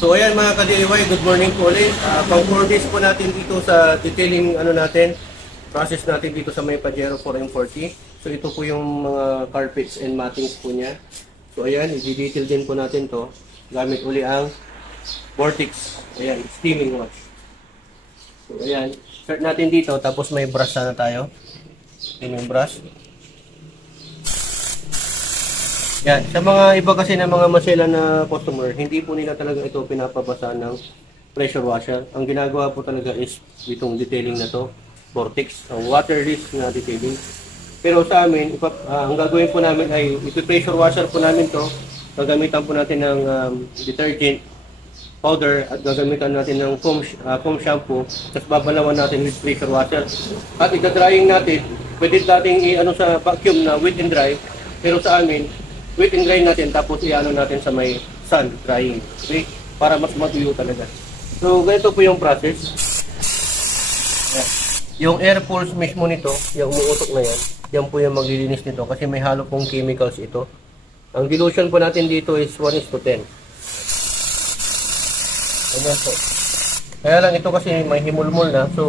So ayan mga ka-DIY, good morning po ulit. Pang 4 days po natin dito sa detailing process natin dito sa may Pajero 4M40. So ito po yung mga carpets and mattings po niya. So ayan, i-detail din po natin to gamit uli ang Vortex. Ayan, steaming wash. So ayan, start natin dito tapos may brush sana tayo. Steaming brush. Yan, sa mga iba kasi na mga masela na customer, hindi po nila talaga ito pinapabasa ng pressure washer. Ang ginagawa po talaga is itong detailing na to, Vortex, water risk na detailing. Pero sa amin, ang gagawin po namin ay ipi-pressure washer po namin to. Gagamitan po natin ng detergent powder at gagamitan natin ng foam shampoo. Tapos babalawan natin with pressure washer. At ika-drying natin, pwede natin i-ano sa vacuum na wet and dry. Pero sa amin, wet and dry natin tapos i-ano natin sa may sun drying. Okay? Para mas matuyo talaga. So, ganito po yung process. Yan. Yung air pulse mismo nito, yung umuutok na yan po yung maglilinis nito kasi may halo pong chemicals ito. Ang dilution po natin dito is 1:10. Ayan po. Kaya lang ito kasi may himulmol na. So,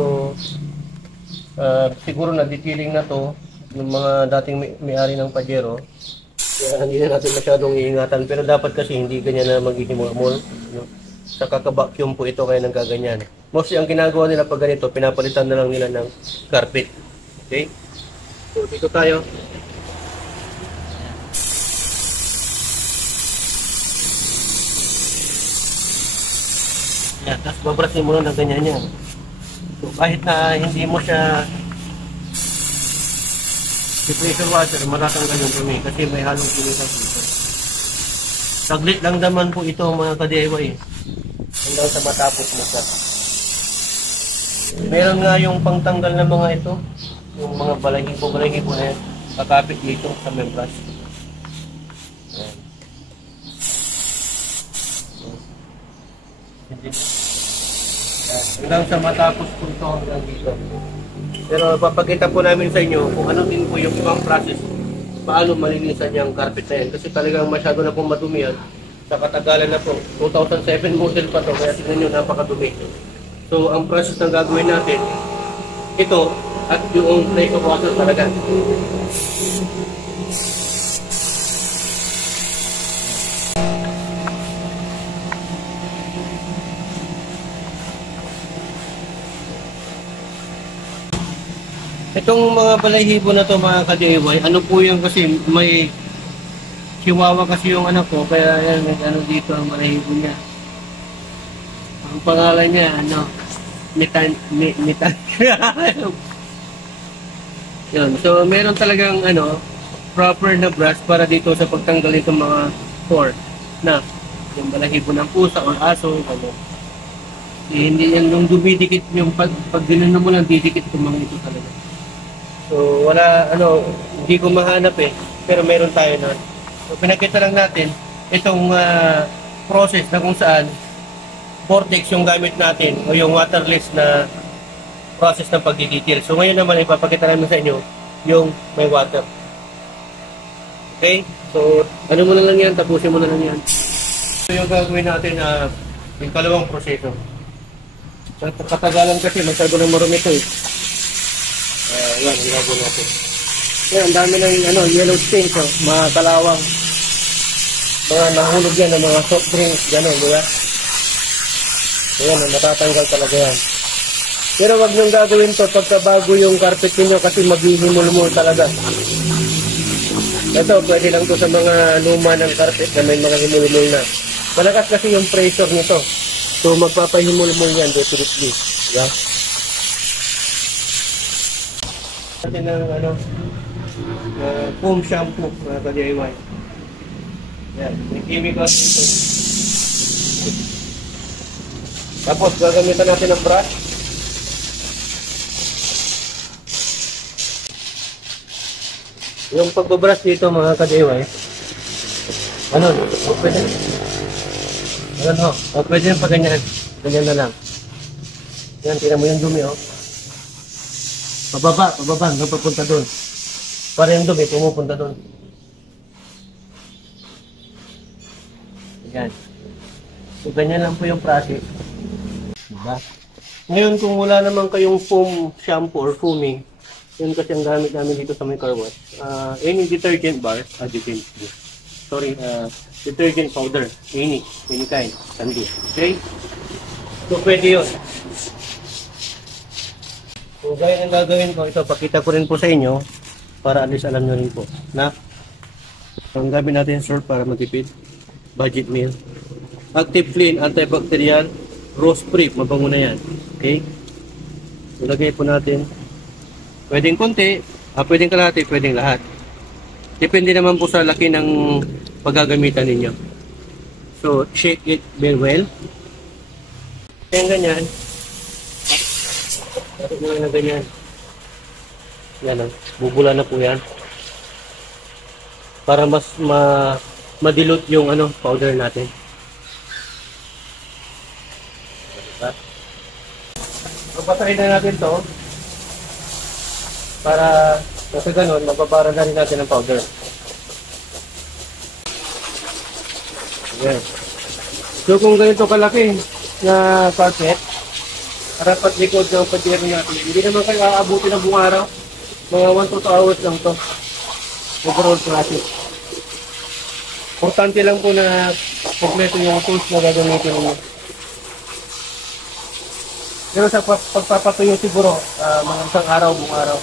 siguro na detailing na to yung mga dating may-ari ng Pajero. Kaya hindi na natin masyadong iingatan. Pero dapat kasi hindi ganyan na maghihimulmol. Sa kaka-vacuum po ito kaya nagkaganyan. Mostly ang ginagawa nila pag ganito, pinapalitan na lang nila ng carpet. Okay? So dito tayo. Yan, tapos babrasin mo lang ng ganyan yan. So kahit na hindi mo siya pressure washer, matatanggal yung dumi kasi may halong chemicals dito. Saglit lang naman po ito mga ka-DIY. Hanggang sa matapos mo siya. Meron nga yung pangtanggal ng mga ito, yung mga balahibo na yan, kakapit dito sa membrush. Ayan. Hanggang sa matapos po ito hanggang dito. Pero papakita po namin sa inyo kung ano din po yung ibang process paano malinisan yung carpet na yan. Kasi talagang masyado na pong madumi yan. Sa katagalan na po, 2007 model pa to kaya tignan nyo napakadumi. So ang process na gagawin natin, ito at yung pressure washer talaga. Itong mga balahibo na to mga ka-DIY, ano po yung kasi may chihuahua kasi yung anak ko, kaya yan, ano dito ang balahibo niya. Ang pangalan niya, Mitan. Yun, so meron talagang proper na brush para dito sa pagtanggal itong mga pore na yung balahibo ng pusa o aso, hindi yan yung dumidikit yung pag ginano mo lang didikit itong mga ito talaga. So wala hindi ko mahanap pero meron tayo nun. So pinakita lang natin itong process na kung saan Vortex yung gamit natin o yung waterless na process ng pagdidetail. So ngayon naman ipapakita namin sa inyo yung may water. Okay? So ano mo na lang yan, tapusin mo na lang yan. So yung gagawin natin yung kalawang proseso. Sa katagalan kasi masyado ng marumi ito yan, ang gagawin natin. Yan, ang dami ng yellow stain, so, mga kalawang. Mga nahulog yan ng mga soft drinks, gano'n, di ba? So yan, matatanggal talaga yan. Pero wag niyong gagawin to pagkabago yung carpet niyo kasi maghihimulmul talaga. Ito, pwede lang to sa mga luma ng carpet na may mga himulmul na. Malakas kasi yung pressure nito. So magpapahimulmul yan definitely. Diba? Natin ng foam shampoo mga ka-DIY. Yan, may chemicals dito. Tapos gagamitan natin ng brush. Yung pagbabrush dito mga ka-DIY, pwede. Pwede yung pag ganyan. Ganyan na lang. Yan, tira mo yung dumi Pababa, hanggang papunta doon. Para yung dumi, pumupunta doon. Yan. So, ganyan lang po yung process. Diba? Ngayon, kung wala naman kayong foam shampoo or foaming, yun kasi ang gamit namin dito sa may car wash. Any detergent bar, detergent powder, any kind, candy. Okay? So, pwede yun. So, gaya ang gagawin ko, ito, pakita ko rin po sa inyo, para at least alam nyo rin po, na ang gamit natin salt para matipid, budget meal, active clean, antibacterial, rose free, mabango na yan. Okay? Ilagay po natin. Pwedeng konti, pwedeng kalahati, pwedeng lahat. Depende naman po sa laki ng paggagamitan ninyo. So, shake it very well. Kaya ganyan. Dapat mo na ganyan. Yan o. Bubula na po yan. Para mas ma-dilute yung powder natin. Pagpatayin na natin to para sa ganun, mababara na rin natin ang powder. Ayan. So kung ganito kalaki na carpet, harapat likod ng pagkiro natin, hindi naman kayo aabuti ng buong araw. Mga 1 to 2 hours lang to. Overall process. Importante lang po na kompleto yung tools na gagamitin niyo. Pero sa pagpapatuyo siguro, mga isang araw, buong araw.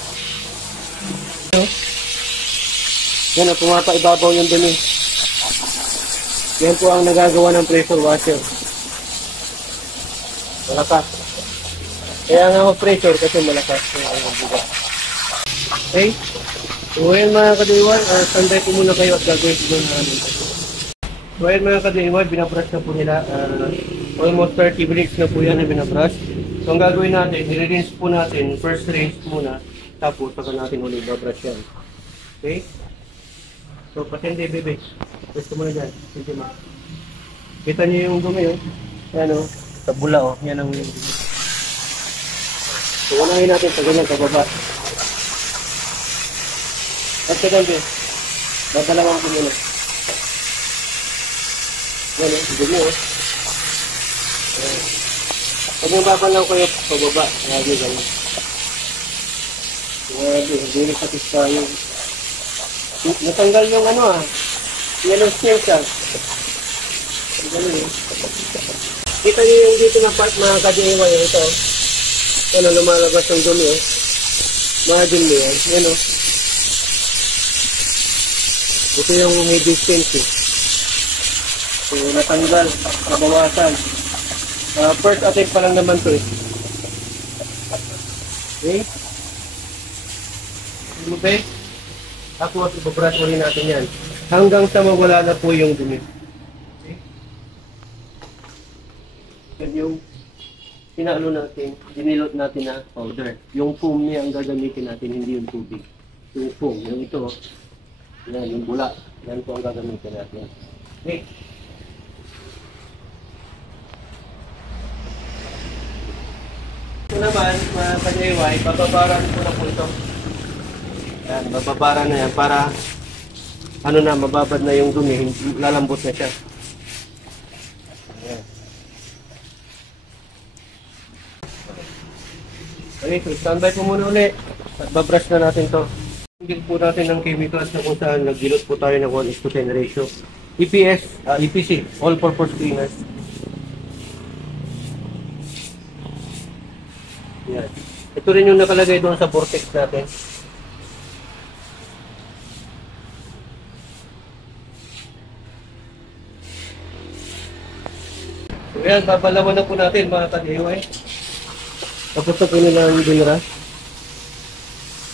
Yan, pumapaibabaw yung dumi. Yan po ang nagagawa ng pressure washer. Malakas. Kaya nga ako pressure kasi malakas. Okay? So yan mga kadiwan, standby po muna kayo at gagawin po na namin. So yan mga kadiwan, binabrush na po nila. Almost 30 minutes na po yan na binabrush. So ang gagawin natin, i-rinse po natin, first rinse muna, tapos saka natin ulit babrush yan. Okay? So pasende bebe, gusto mo na dyan, hindi mo. Kita nyo yung dumi oh. Yan oh, sa bula oh, yan ang dumi. So unahin natin sa ganyan, kababa. At sa gambi, dadalawang ko muna. Yan oh, dumi oh. Pag nababalaw kayo pababa, grabe ganyan. Grabe, hindi nagsatisfy. Natanggal yung yellow scale siya. Ganun eh. Kita niyo yung dito na part mga ka-DIY ito. Lumalabas yung dumi eh. Margin mo yan. Yan o. Ito yung may distance eh. So natanggal, nabawasan. First attempt pa lang naman to eh. Okay? Okay? Tapos ibabrush ulit natin yan. Hanggang sa mawala na po yung dumi. Okay? Yan yung pinalo natin, dinilot natin na powder. Yung foam niya ang gagamitin natin, hindi yung tubig. Yung foam, yung ito, yan, yung bula. Yan po ang gagamitin natin. Okay? Ito naman, mga ka-DIY, bababaran ko na po ito. Yan, bababara na yan para mababad na yung dumi, lalambot na siya. Ayan. Okay, so standby po muna ulit at babrush na natin to. Hindi po natin ng chemicals na kung saan nagdilot po tayo ng 1:10 ratio. EPC, all-purpose cleaners. Yan. Ito rin yung nakalagay doon sa vortex natin. So yan, babalawan na po natin mga ka-DIY. Tapos na po nila yung binira.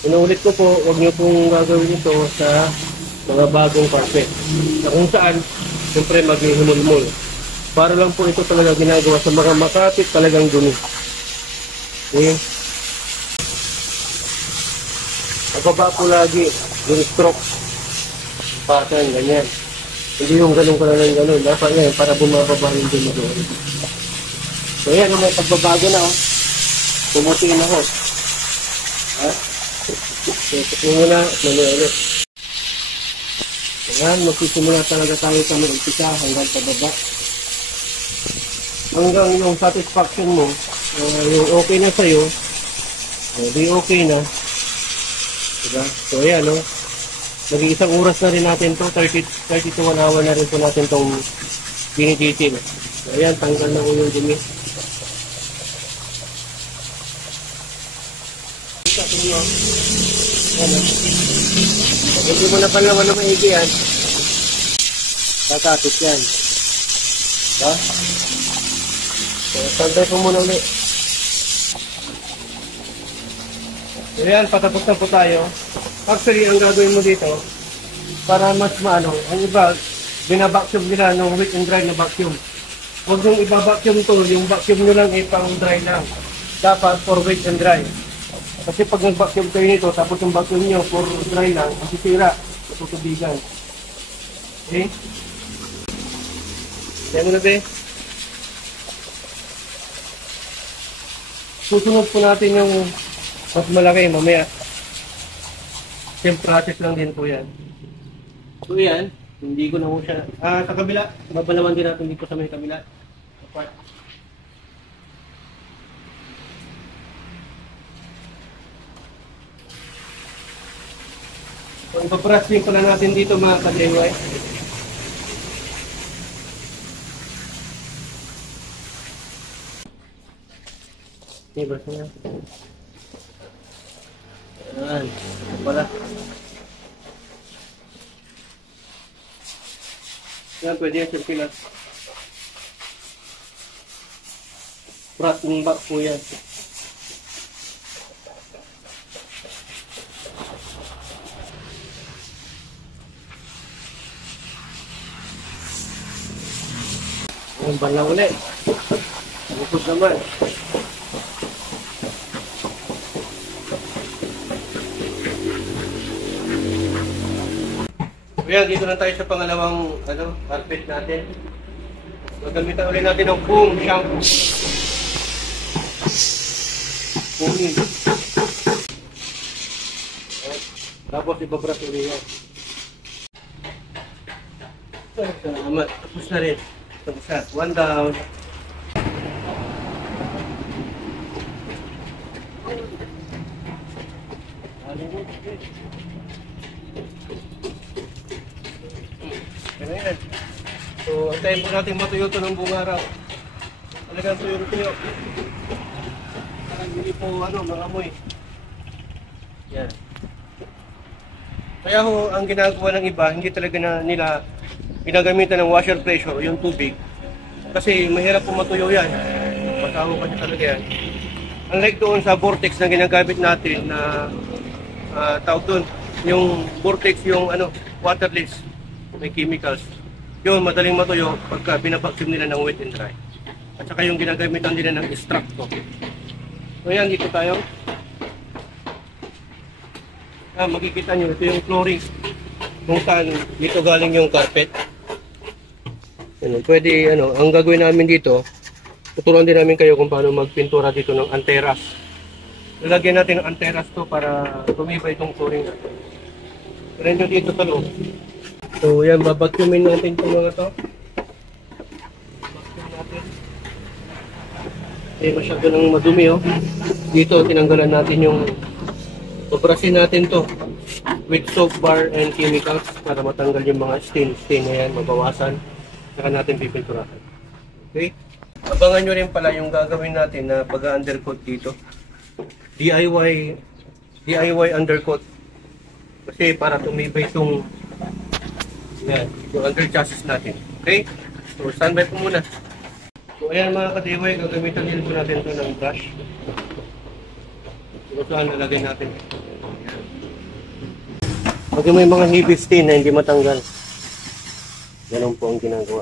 Inuulit ko po, huwag nyo pong gagawin ito sa mga bagong carpet. Na kung saan, siyempre maghihimulmul. Para lang po ito talaga ginagawa sa mga makapit talagang dumi. Okay? Pababa po lagi, yung stroke. Pasan, ganyan. Hindi yung ganun ka lang ng ganun. Dapat yan, para bumababa yung dumi doon. So yan, may pagbabago na oh. Pumutiin ako. Ha? So, tukin mo na, ulit. Ayan, magsisimula talaga tayo sa mag-umpisa hanggang pababa. hanggang yung satisfaction mo, yung okay na sa'yo, di okay na. Diba? So ayan, no? Nag-iisang oras na rin natin to, 30 to 1 hour na rin po natin tong diniditil. So ayan, tanggal na yung dumi. Hindi mo na palawan na maigi yan. Tatapit yan. Diba? So, santay ko muna ulit. So yan, patapos na po tayo. Actually, ang gagawin mo dito, para mas maano, ang iba, binabacuum nila ng wet and dry na vacuum. Huwag nyung iba-vacuum to, yung vacuum nyo lang ay pang dry lang. Dapat for wet and dry. Kasi pag nag-vacuum kayo nito, tapos yung vacuum nyo for dry lang, masisira, matutubigan. Okay? Kaya mo na, be? Susunod po natin yung mas malaki mamaya. Same process lang din po yan. So yan, hindi ko na po siya. Sa kabila, babalawan din natin dito sa may kabila. Apart. So ipaprasing pala natin dito mga ka-DIY. Diba siya? Ayan, ito pala. Yan, pwede yan circular. Prating back po yan. Ayan, balang ulit. Bukod naman. Ayan, dito na tayo sa pangalawang carpet natin. Magamitan ulit natin ng foam shampoo. Foaming. Tapos ibabras ulit yan. Salamat. Tapos na rin. Tapos na. One down. Ayan. So, antayin po natin matuyo ito ng buong araw. Talagang tuyo-tuyo. Parang hindi po, mangamoy. Yan. Kaya ho, ang ginagawa ng iba, hindi talaga na nila ginagamitan ng washer pressure, yung tubig. Kasi mahirap po matuyo yan. Masaho kasi talaga yan. Unlike doon sa vortex na ginagamit natin na tawag doon, yung vortex, yung waterless. May chemicals. Yun, madaling matuyo pagka binabacuum nila ng wet and dry. At saka yung ginagamitan nila ng extracto. So yan, dito tayo. Makikita nyo, ito yung flooring. Kung saan dito galing yung carpet. Yan, pwede, ang gagawin namin dito, tuturuan din namin kayo kung paano magpintura dito ng anteras. Lalagyan natin ng anteras to para tumibay itong flooring natin. Pero nyo dito sa loob. So yan, babacuumin natin itong mga to. Babacuum natin. Eh, masyado nang madumi, oh. Dito, tinanggalan natin yung babrasin natin to with soap bar and chemicals para matanggal yung mga stain na yan, mabawasan. Saka natin pipinturahan. Okay? Abangan nyo rin pala yung gagawin natin na pag-undercoat dito. DIY undercoat. Kasi para tumibay itong yan, yung under chassis natin. Okay? So, standby po muna. So, ayan mga ka-DIY, gagamitan din po natin ito ng brush. So, saan nalagay natin. Pag may mga heavy stain na hindi matanggal, ganun po ang ginagawa.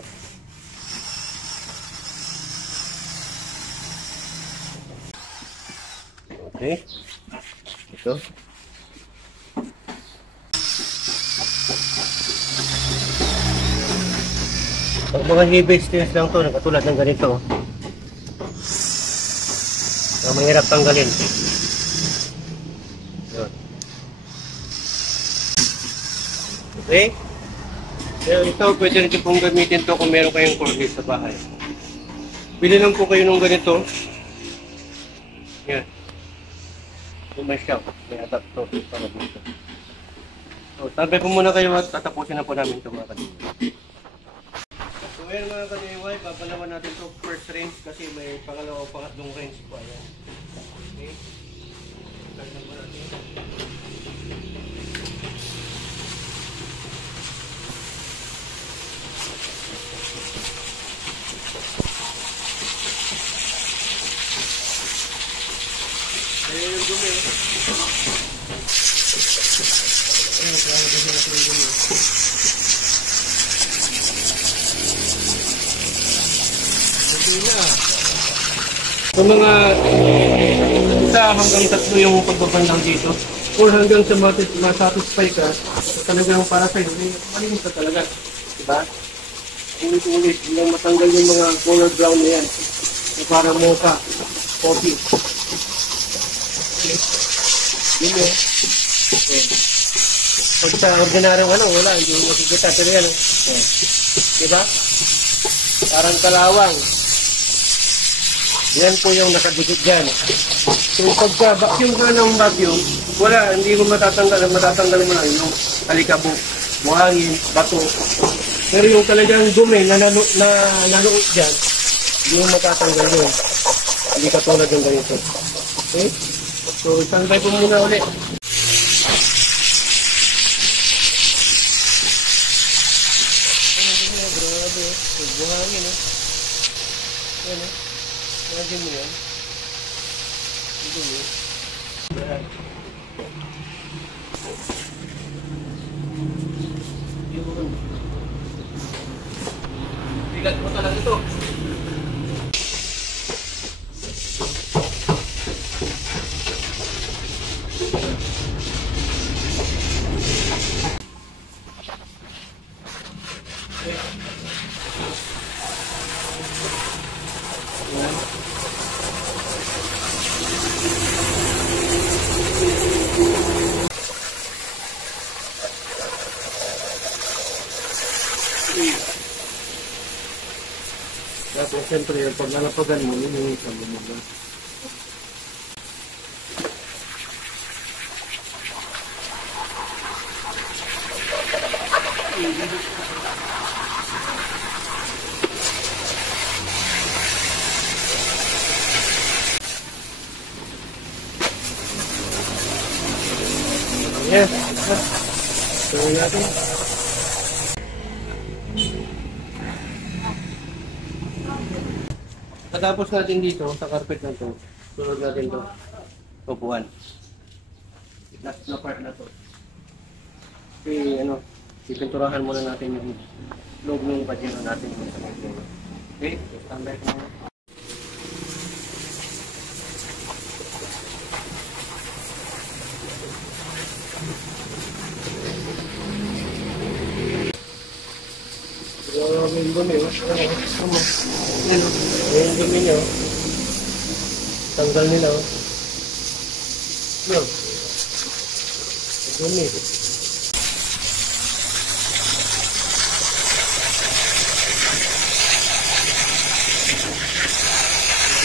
Okay. Ito. Pag mga heavy stains lang to, katulad ng ganito, mahirap tanggalin. Yun. Okay? So, ito, pwede rin pong gamitin to kung meron kayong cornice sa bahay. Bili lang po kayo ng ganito. Yan. Yung may shop. May adapter para dito. So, tabay po muna kayo at tatapusin na po namin ito mga kadiway. So, ngayon mga kadiway, babalawan natin ito first range kasi may pangalawa o pangatlong range po. Ayan. Okay. Start na po natin. Ayan yung dumi. Ayan, kaya natin natin yung dumi. Hindi na. So mga isa hanggang 3 yung pagbabandang dito. Or hanggang sa masatisfy ka, talagang para sa'yo, malinis ka talaga. Diba? Ulit-ulit, hanggang matanggal yung mga color brown na yan. So para mocha, coffee. Okay. Yun yun. Okay. Pag sa ordinaryong wala, hindi mo makikita. Pero yan, okay. Diba? Parang kalawang. Yan po yung nakadikit dyan. So pagka vacuum ka ng vacuum, wala, hindi mo matatanggal mo lang yung alikabok, buhangin, bato. Pero yung talagang dumi na nanuot dyan, hindi mo matatanggal yun. Hindi katulad yung ganito. Okay? So, isangkay po muna ulit. Grabe, buhangin, Yan, imagine mo yan. Dumi. Yan. Bigat mo talaga ito. Tapos siyempre, pag nalapagan mo, yun yung sabi mo. Yes. Gawin natin. Katapos natin dito, sa carpet na to, sunod natin to, upuan. Last na part na to. Okay, ipinturahan muna natin yung loob ng pagino natin. Okay, stand back muna. Yung dumi, yung dumi nyo, tanggal nila, yung dumi.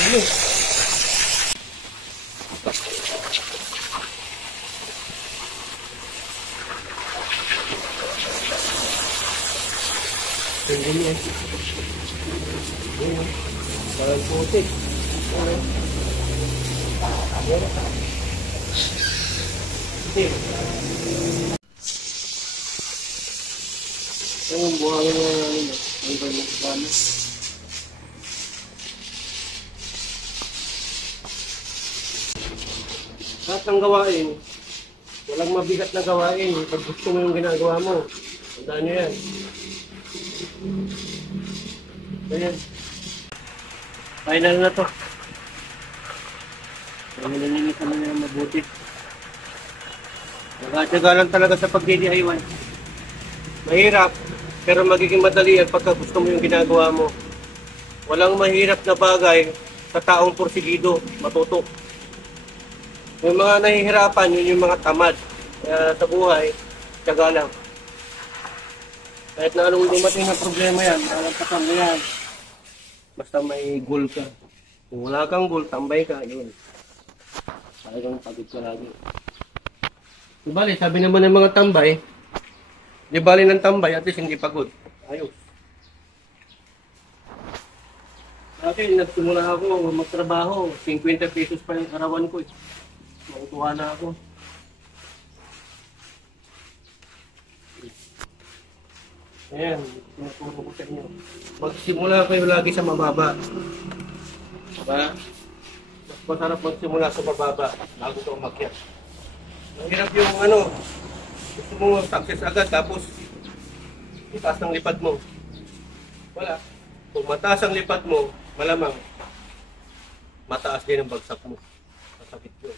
Dumi. Yung dumi parang putik. Yung buhangin na ang banyak. Lahat ng gawain, walang mabigat na gawain. Pag gusto mo yung ginagawa mo, tandaan nyo yan. Ayan. Final na to. Nalilinis naman yung mabuti. Nagkatsaga lang talaga sa pag-DIY. Mahirap, pero magiging madali yan pagka gusto mo yung ginagawa mo. Walang mahirap na bagay sa taong porsigido, matuto. Yung mga nahihirapan, yun yung mga tamad. Kaya sa buhay, tsaga lang. Kahit na anong dumating na problema yan, nalampasan mo yan. Basta may goal ka. Kung wala kang goal, tambay ka, yun. Talagang pagod ka lagi. Di bali, sabi naman ng mga tambay, di bali ng tambay, at least hindi pagod. Ayos. Dati, nagsimula ako magtrabaho, 50 pesos pa yung arawan ko. Mautuwa na ako. Ayan, tinuturo ko sa inyo. Magsimula kayo lagi sa mababa. Diba? Mas masarap magsimula sa mababa bago ka umakyat. Ang hirap yung gusto mo success agad tapos itaas ng lipad mo. Wala. Kung mataas ang lipad mo, malamang mataas din ang bagsak mo. Masakit yun.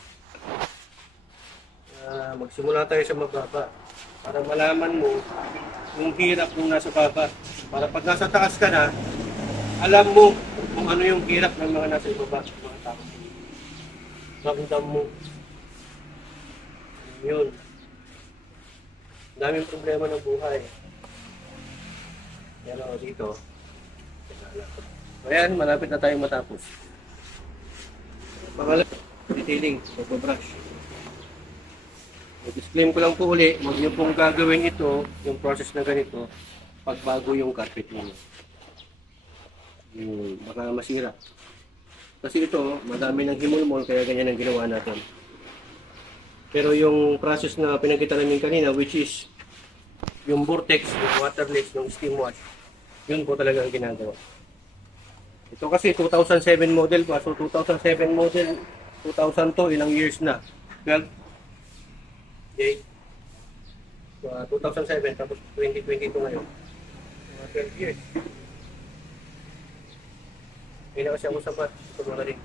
Magsimula tayo sa mababa para malaman mo yung hirap kung nasa baba. Para pag nasa taas ka na, alam mo kung ano yung hirap ng mga nasa baba, mga tao. Ramdam mo. Yun. Daming problema ng buhay. Pero dito, ayan, malapit na tayong matapos. Pangalan, detailing, pagpabrush. I-disclaim ko lang po uli, huwag niyo pong gagawin ito, yung process na ganito, pagbago yung carpet niyo. Baka masira. Kasi ito, madami ng himulmol, kaya ganyan ang ginawa natin. Pero yung process na pinakita namin kanina, which is yung vortex, yung waterless, yung steam wash, yun po talaga ang ginagawa. Ito kasi 2007 model pa, so 2007 model, 2002, ilang years na? 12? Okay. So, 2007, tapos 2022 ngayon. 12 years. Hindi na kasi ako sapat. Ito mga rin.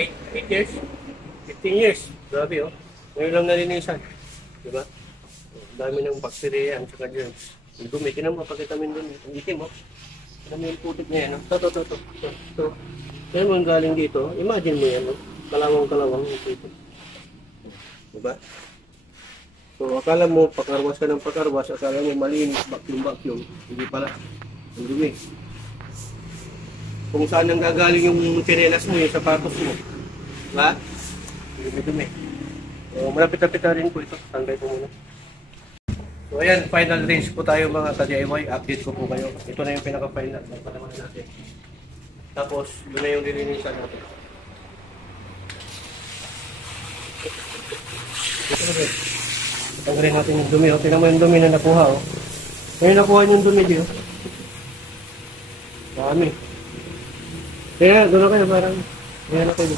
8 years? 15 years. Grabe oh. Ngayon lang nalinisan. Diba? Ang dami ng bacteria, saka germs. Yung dumi, tinang mapakita mo dun. Ang itim oh. Ano mo yung putik niya yan? Ito. Yan mo ang galing dito. Imagine mo yan. Kalawang-kalawang yung putik. Diba? So, akala mo, pakarwas ka ng pakarwas, akala mo malinis, vacuum. Hindi pala. Ang dumi. Kung saan nang gagaling yung tsinelas mo, yung sapatos mo. Diba? Dumi. So, malapit-lapit na rin po ito. Tanggal ko muna. So, ayan, final range po tayo mga ka-DIY. Update ko po kayo. Ito na yung pinaka-final. Panaman natin. Tapos, yun na yung lilinisan natin. Ito na rin. Tanggalin natin yung dumi. Tingnan mo yung dumi na nakuha. Ngayon nakuha yung dumi dito. Dami. Kaya, doon na kayo parang. Kaya na kayo.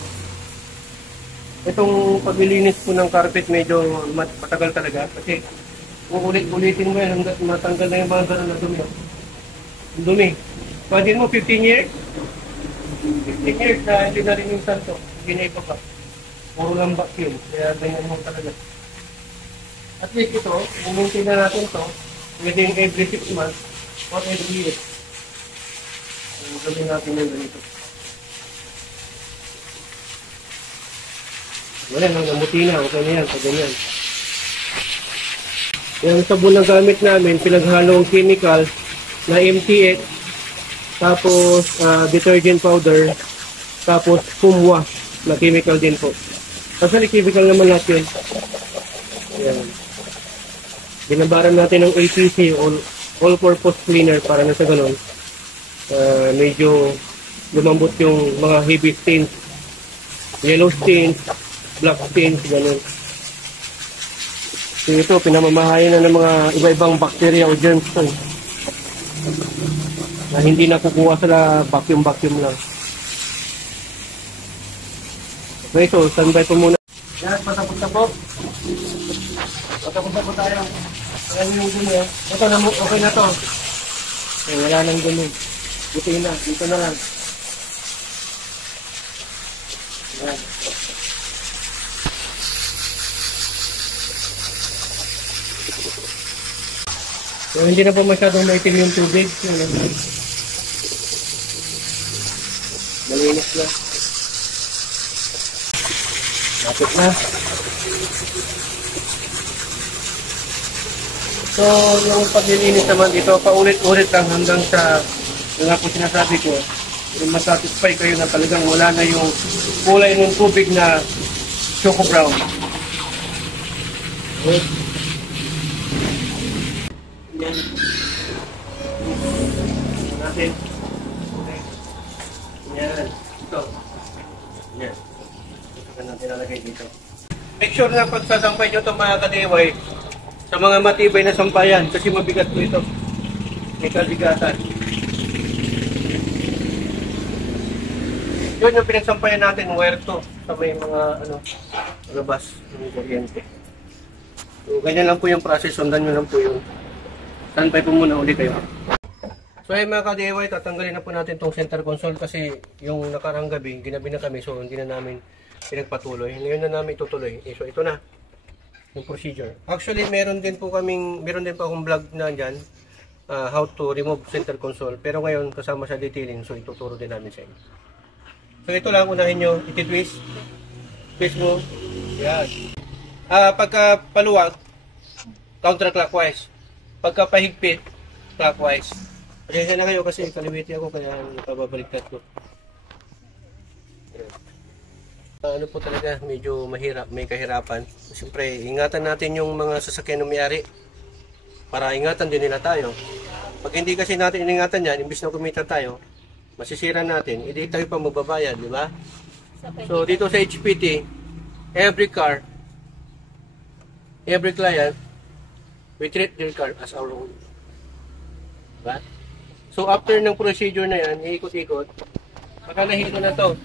Itong paglilinis po ng carpet medyo matagal talaga. Kasi ulit-ulitin mo yan hanggang matanggal na yung mga gano'n na dumi. Yung dumi. Imagine mo, 15 years? 15 years na hindi na rin yung santo. Hindi na ito pa. Puro lang vacuum. Kaya ganyan mo talaga. At least ito, i-maintain na natin ito within every 6 months or every year. Gawin natin yung ganito. Wala nang namuti na, okay na yan, sa ganyan. Yung sabon na gamit namin, pinaghalong chemical na MTX, tapos detergent powder, tapos foam wash na chemical din po. Kasi chemical naman natin. Ayan. Binabaran natin ng APC, all-purpose cleaner, para na sa ganun. Medyo lumambot yung mga heavy stains, yellow stains, black stains, ganun. So ito, pinamamahayan na ng mga iba-ibang bacteria o germs to, na hindi nakukuha sa vacuum lang. Okay, so standby po muna. Yan, patapos na po. Patapos na po tayo. Ayan yung dumi. Ito na, okay na to. Okay, wala nang dumi. Buti na, dito na lang. Ayan. So, hindi na po masyadong maitim yung tubig. Malinis na. Lapit na. So, yung paglilinis naman dito, paulit-ulit lang hanggang sa, yung nga po sinasabi ko, masatisfy kayo na talagang wala na yung kulay ng tubig na choco brown. Okay. Yan. Natin. Okay. Yan. Ito. Yan. Ito natin nalagay dito. Make sure na pagsasampay nyo ito mga ka-DIY sa mga matibay na sampayan kasi mabigat po ito. May kabigatan. Yun yung pinagsampayan natin, wire to sa may mga labas ng kuryente. So, ganyan lang po yung process. Sundan nyo lang po yung standby po muna ulit kayo. So ay mga ka-DIY, tatanggalin na po natin tong center console kasi yung nakarang gabi, ginabi na kami so hindi na namin pinagpatuloy. Ngayon na namin itutuloy. So ito na yung procedure. Actually meron din po akong vlog na dyan, how to remove center console. Pero ngayon kasama sa detailing, so ituturo din namin sa inyo. So ito lang, unahin nyo, iti-twist. Twist mo. Yan. Pagka paluwag, counterclockwise. Pagka pahigpit, clockwise. Pasensya na kayo kasi kaliwiti ako kaya napabaliktad ko. Ano po talaga, medyo mahirap, may kahirapan. Siyempre, ingatan natin yung mga sasakyan na may-ari para ingatan din nila tayo. Pag hindi kasi natin ingatan yan, imbis na kumita tayo, masisira natin, hindi tayo pa magbabayad, di ba? So, dito sa HPT, every car, every client, we treat their car as our own. Diba? So, after ng procedure na yan, iikot-ikot, baka nahilo na to.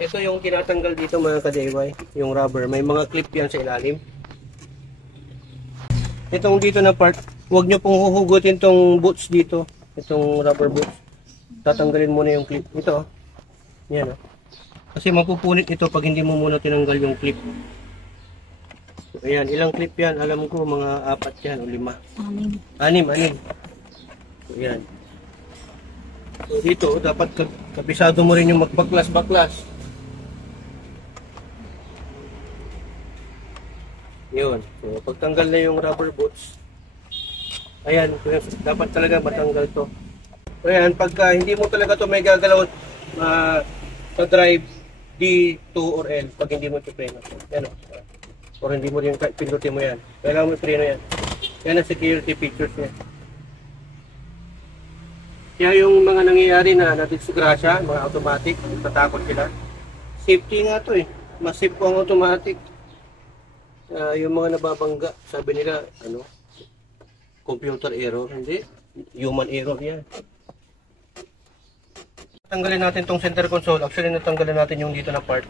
Ito yung tinatanggal dito mga ka-DIY, yung rubber. May mga clip yan sa ilalim. Itong dito na part, huwag nyo pong huhugutin tong boots dito. Itong rubber boots. Tatanggalin muna yung clip. Ito, yan o. Kasi mapupunit ito pag hindi mo muna tinanggal yung clip. So, ayan, ilang clip yan? Alam ko mga 4 yan o 5. 6. So, ayan. So, dito, dapat kabisado mo rin yung magbaklas-baklas. Yun. So, pagtanggal na yung rubber boots, ayan, dapat talaga matanggal to. So, ayan, pagka hindi mo talaga to may gagalaw sa drive D2 or L, pag hindi mo ito preno. Yan o. Or hindi mo rin pindutin mo yan. Kailangan mo preno yan. Yan ang security features niya. Kaya yung mga nangyayari na nadisgrasya, mga automatic, tatakot sila. Safety nga to eh. Mas safe po ang automatic. Yung mga nababangga, sabi nila, computer error. Hindi. Human error yan. Tanggalin natin tong center console. Actually, natanggalin natin yung dito na part.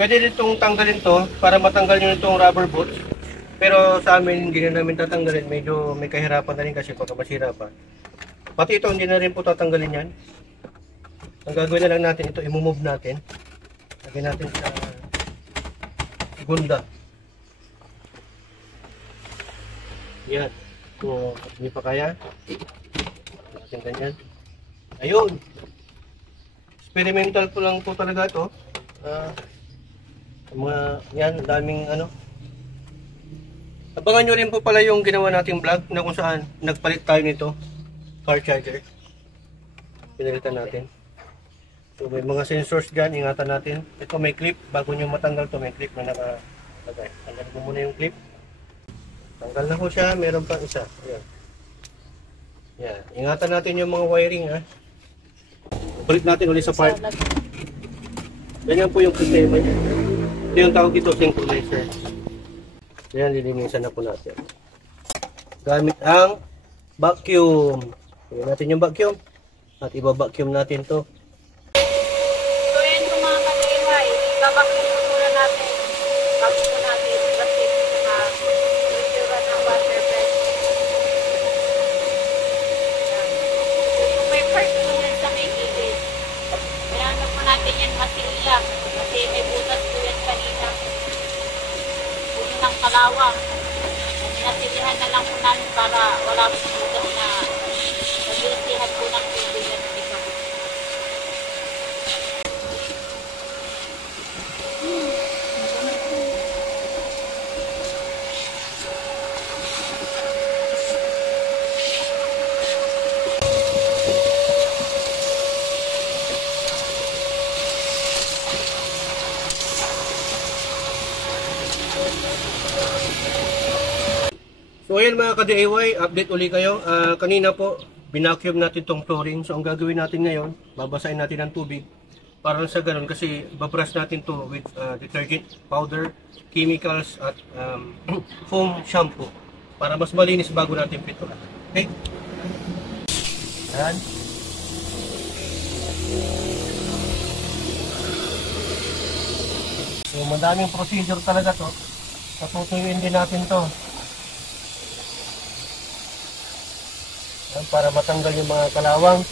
Pwede ditong tanggalin to para matanggal nyo itong rubber boots. Pero sa amin, hindi na namin tatanggalin. Medyo may kahirapan na rin kasi pagka masira pa. Pati ito, hindi na rin po tatanggalin yan. Ang gagawin na lang natin, ito, i-move natin. Lagyan natin sa gunda. Yan. So, hindi pa kaya. Natin ganyan. Ayun. Experimental po lang po talaga ito. Yan, daming Abangan nyo rin po pala yung ginawa nating vlog na kung saan nagpalit tayo nito. Car charger. Pinalitan natin. So may mga sensors dyan, ingatan natin. Ito may clip, bago nyo matanggal to may clip na nakalagay. Tanggalin mo muna yung clip. Tanggal na ko siya, meron pang isa. Ayan. Yan. Ingatan natin yung mga wiring ha. Balik natin ulit sa part. Ganyan po yung sistema niya. Ito yung tawag dito, synchronizer. Yan, lilinisan na po natin. Gamit ang vacuum. Tignan natin yung vacuum. At iba-vacuum natin to. So yan po mga ka-DIY. Iba-vacuum po muna natin. Bago po natin vacuum na review ng water press. Kung may part po yan sa may gilid. Kailangan po natin yan masilya. Kasi may butas po yan kanina. Puno ng kalawang. Nasilihan na lang po namin para wala po butas na nagilisihan po ng tubig at ikaw. So yan mga ka-DIY, update uli kayo. Kanina po, binacuum natin tong flooring. So ang gagawin natin ngayon, babasahin natin ng tubig. Para sa ganun kasi babrush natin to with detergent powder, chemicals at foam shampoo. Para mas malinis bago natin pintura. Okay? Yan. So madaming procedure talaga to. Patutuyuin din natin to. Yan, para matanggal yung mga kalawang.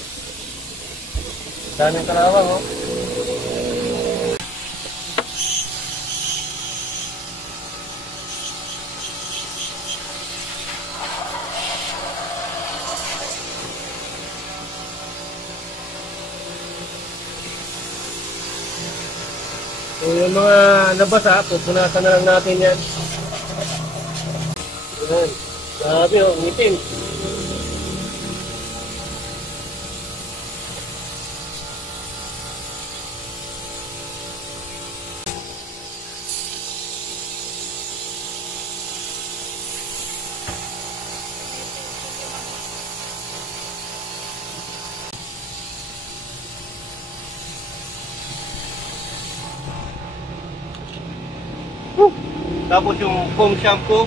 Daming kalawang, oh. So yung mga nabasa, pupunasan na lang natin yan. Yan. Grabe, oh, ngitim. Tapos yung foam shampoo.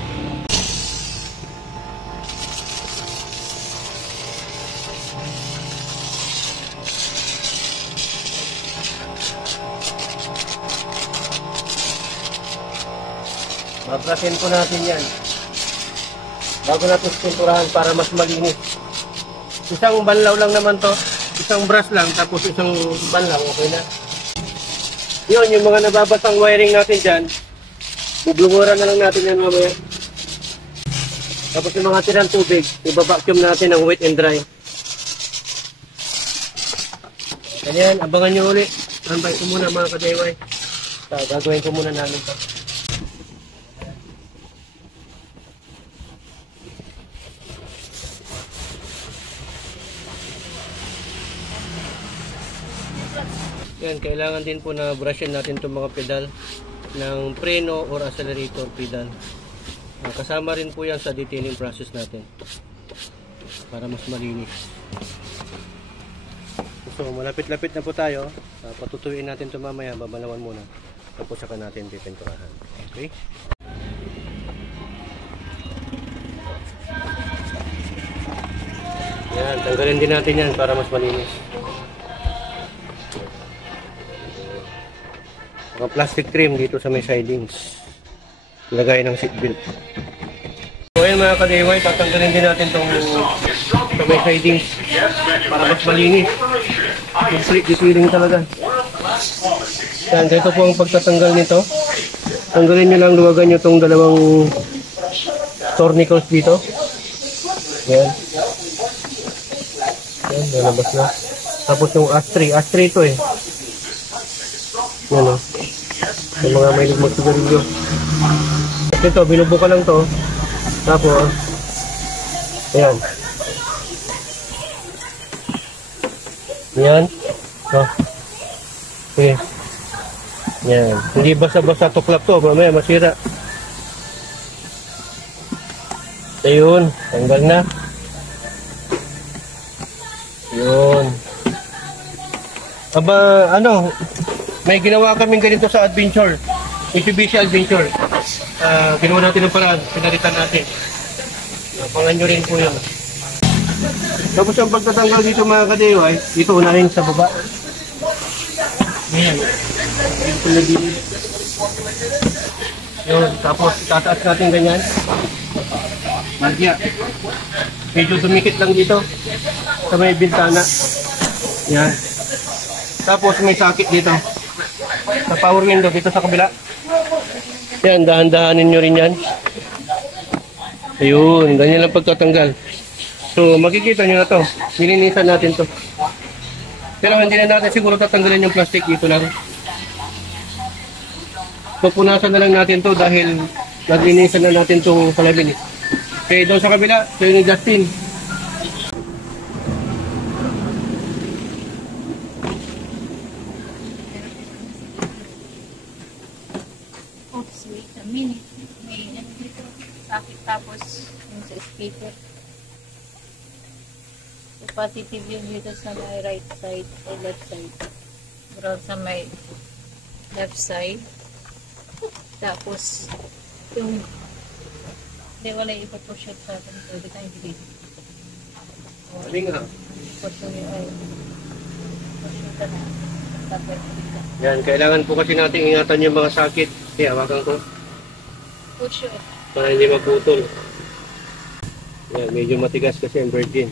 Babrasin po natin yan. Bago natin pinturahan para mas malinis. Isang banlaw lang naman to. Isang brush lang tapos isang banlaw. Okay na. Yun, yung mga nababasang wiring natin dyan. Bublunguran na lang natin yan mamaya. Tapos yung mga tirang tubig, iba-vacuum natin ng wet and dry. Ganyan, abangan nyo ulit. Tambay ko muna mga ka-DIY. Gagawin ko muna namin ito. Yan, kailangan din po na brushin natin itong mga pedal ng preno or accelerator pedal. Kasama rin po yan sa detailing process natin para mas malinis. So malapit-lapit na po tayo. Patutuyuin natin ito mamaya, babalawan muna tapos saka natin pipinturahan. Okay? Yan, tanggalin din natin yan para mas malinis. Mga plastic trim dito sa may sidings. Lagay ng seatbelt. So ayan mga ka-DIY, tatanggalin din natin itong sa may sidings para mas malinis. Complete detailing talaga. Yan, ito po ang pagtatanggal nito. Tanggalin nyo lang, luwagan nyo itong dalawang tornicles dito. Yan. Yan, nalabas na. Tapos yung ashtray ito eh. Yan o. Yung mga may magsigarilyo. Ito, binubuka lang to. Tapos, ayan. Yan. Oh. Okay. Yan. Hindi basta-basta tuklap to. Mamaya masira. Ayun. Tanggal na. Yun. Aba, ano, may ginawa kaming ganito sa Adventure. Mitsubishi Adventure. Ginawa natin ng paraan. Pinalitan natin. Pangan nyo rin po yun. Tapos ang pagtatanggal dito mga ka-DIY, dito unahin sa baba. Ayan. Dito na dito. Yun. Tapos tataas natin ganyan. Magya. Medyo dumikit lang dito. Sa may bintana. Yan. Tapos may sakit dito. Sa power window dito sa kabila. Yan, dahan-dahanin nyo rin yan. Ayun, ganyan lang pagtatanggal. So, makikita nyo na to. Nilinisan natin to. Pero hindi na natin siguro tatanggalin yung plastic dito lang. Pupunasan na lang natin to dahil naglinisan na natin itong palabin. Okay, doon sa kabila, ito yung Justin. Oops, wait a minute. May sakit tapos yung sa So, positive yung dito sa may right side o left side. Brown sa may left side. Tapos, yung hindi, wala yung ipapush sa atin. Pwede tayong bigay. Ano nga? Push yung ay. Push yung na. Tapos, Yan, kailangan po kasi natin ingatan yung mga sakit. Kaya hawakan ko push yung. para hindi maputol. Yan, medyo matigas kasi ang virgin.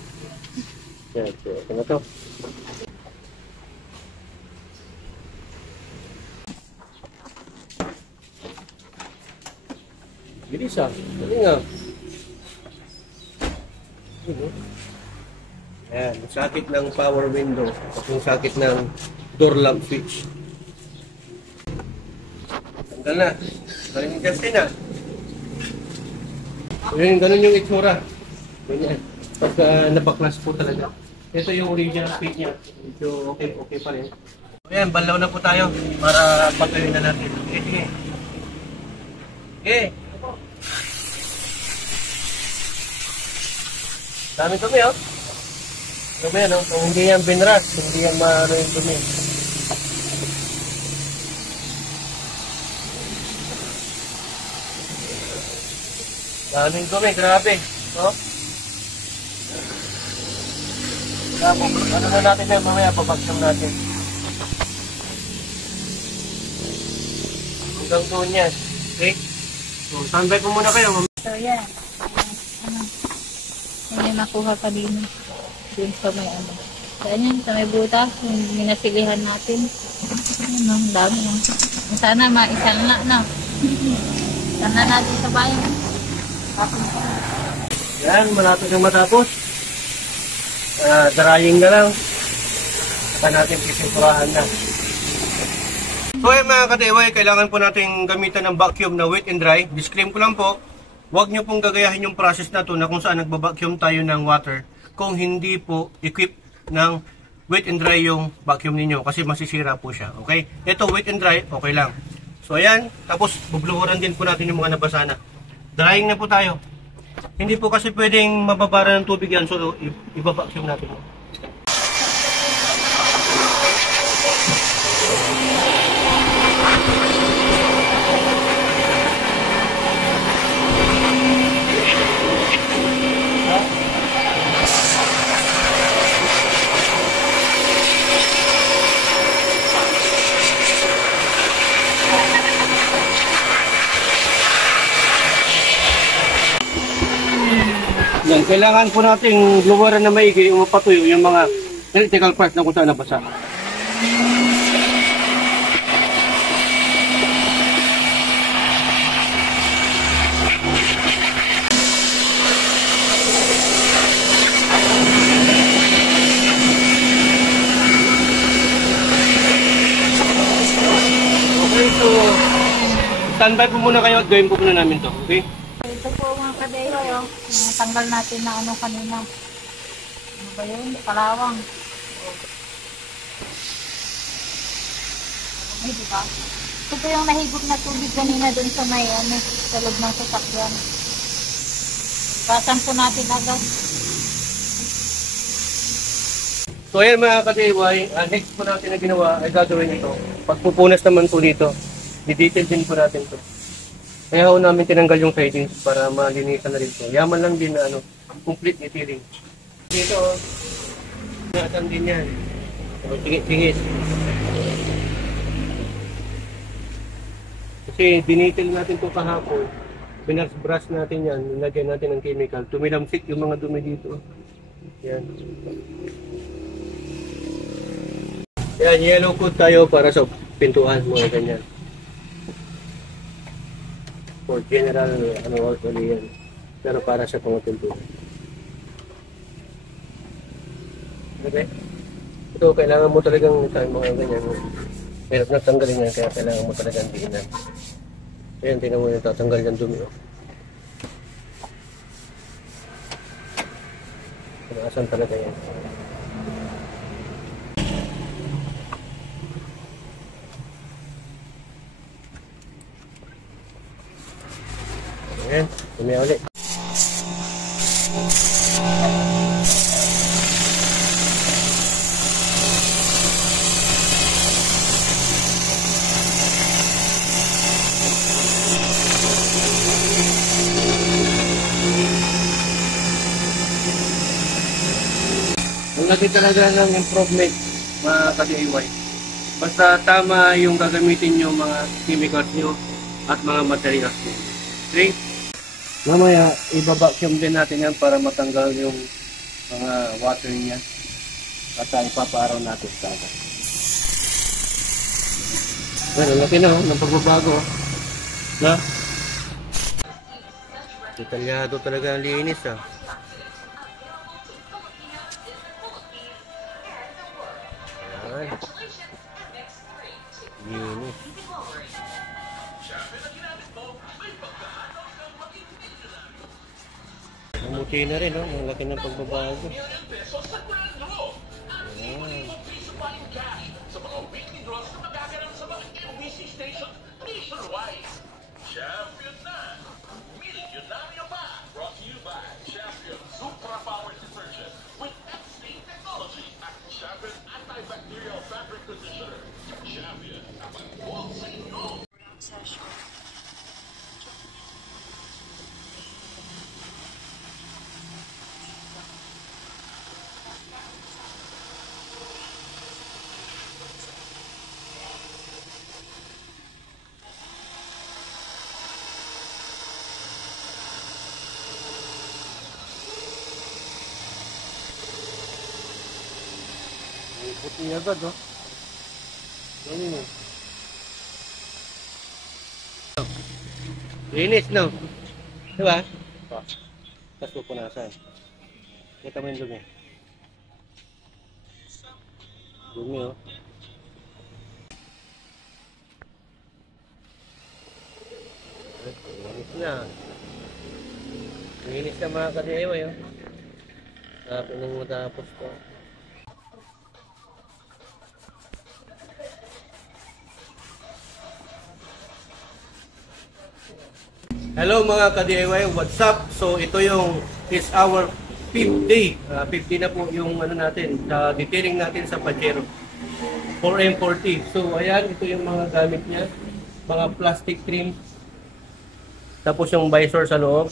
Yan, so ito na to. Bilis ah. Ano nga? Yan, yung sakit ng power window at yung sakit ng door lamp switch. Tanggal na. Galing ni Justin ah. Ganun yung itsura. Ganyan. Pagka napaklas po talaga. Ito yung original fit niya. Medyo okay pa rin. Ayan, banlaw na po tayo para patuloy na natin. Sige, sige. Sige. Dami dumi oh. Dumi ano, kung hindi yan binras, hindi yan maano yung dumi. Daming dumi, grabe. Oh. Tapos, ano na natin yan, mamaya pabagsam natin. Hanggang doon yan. Okay? So, standby po muna kayo. So, yan. May nakuha ka din. Doon sa may ano. Saan yan? Sa may butas. Yung minasilihan natin. Ano, ang dami. Sana maisan na. Sana natin sa bayan. Yan, malapit na matapos. Drying na lang. Saka natin pisinturahan na. So ayun mga ka-DIY, kailangan po natin gamitan ng vacuum na wet and dry. Disclaim ko lang po, huwag nyo pong gagayahin yung process na to na kung saan nagbabacuum tayo ng water kung hindi po equip ng wet and dry yung vacuum ninyo kasi masisira po siya. Okay? Ito wet and dry, okay lang. So ayan, tapos bubluhuran din po natin yung mga nabasa na. Drying na po tayo. Hindi po kasi pwedeng mababara ng tubig yan, so iba-vacuum natin. Yan, kailangan po nating luwaran na maigi yung mapatuyo yung mga electrical parts na kung saan nabasa. Okay, so standby po muna kayo at gawin po muna namin to, okay? Ito po mga ka-DIY, oh. Tanggal natin na ano kanina. Ano ba yun? Kalawang. Ay, di ba? Ito po yung nahigop na tubig kanina dun sa may ano, sa loob ng sasakyan. Basan po natin agad. So ayan mga ka-DIY, next po natin na ginawa ay gagawin ito. Pagpupunas naman po dito, i-detail din po natin ito. Kaya ho namin tinanggal yung sidings para malinisan na rin ito. Yaman lang din na ano, complete detailing. Dito, naatan din yan. So, tingit-tingit. Kasi dinitil natin ito kahapon. Binars-brush natin yan, nilagyan natin ng chemical. Tumilamsik yung mga dumi dito. Yan. Yan, yellow coat tayo para sa pintuan, mga ganyan. For general, ano, actually yan. Pero para sa mga pintuan. Okay? Ito, kailangan mo talagang mga ganyan. Pero natanggalin yan, kaya kailangan mo talagang diinan. Ayan, tingnan mo yung tatanggal yung dumi. Oh. Pinaasan talaga yan. Ayan, dumi ulit. Ang laki talaga ng improvement mga ka-DIY. Basta tama yung gagamitin nyo mga chemicals nyo at mga materials nyo. Okay? Mamaya, i-vacuum din natin yan para matanggal yung mga water niya. At ipaparaw natin sa agad. Well, laki na, ng pagbabago. Na? Detalyado talaga ang linis, ah. Ayan. Linis. Mamuti na rin, no? Ang laki ng pagbabago. Ayan. Champion na! Milyonaryo pa! Brought to you by Champion Supra Power Detergent with XP technology at Champion Antibacterial Fabric Conditioner. Champion, dapat huwag sa inyo! Puti agad, no? Ganyan. Linis, no? Diba? Tapos pupunasan. Kita mo yung dumi. Dumi, oh. Linis na. Linis na mga ka-DIY, oh. Sabi nang matapos ko. Hello mga ka-DIY, what's up? So ito yung is our 5th day. 5th day na po yung ano natin, detailing natin sa Pajero 4M40. So ayan, ito yung mga gamit niya, mga plastic trim. Tapos yung visor sa loob,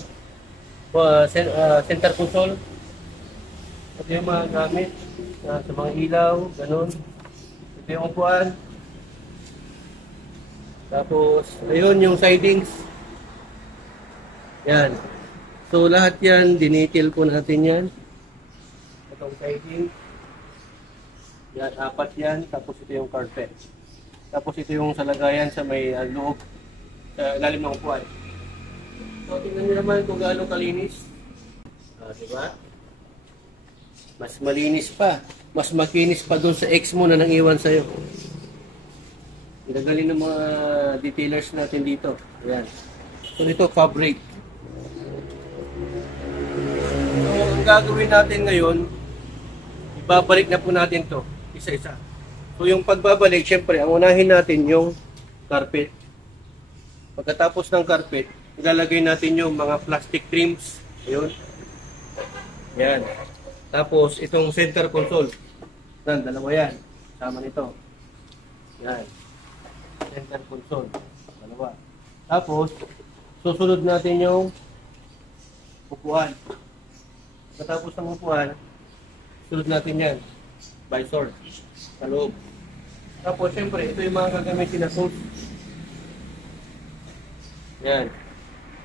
center console. Ito yung mga gamit sa mga ilaw, ganun. Ito yung upuan. Tapos ayun yung sidings. Yan. So lahat yan, dinitil po natin yan. Itong siding. Yan, 4 yan. Tapos ito yung carpet. Tapos ito yung salagayan sa may loob, sa ilalim ng upuan. So tingnan nyo naman kung gaano kalinis. Diba? Mas malinis pa. Mas makinis pa dun sa ex mo na nang iwan sa'yo. Gagaling ng mga detailers natin dito. Yan. So ito, fabric. So, ang gagawin natin ngayon, ibabalik na po natin to isa-isa. So, yung pagbabalik, syempre, ang unahin natin yung carpet. Pagkatapos ng carpet, ilalagay natin yung mga plastic trims. Ayun. Yan. Tapos, itong center console. Yan, dalawa yan. Sama nito. Yan. Center console. Dalawa. Tapos, susunod natin yung upuan. Katapos ng upuan, sunod natin yan. Visor. Sa loob. Tapos, syempre, ito yung mga gagamitin na tools. Yan.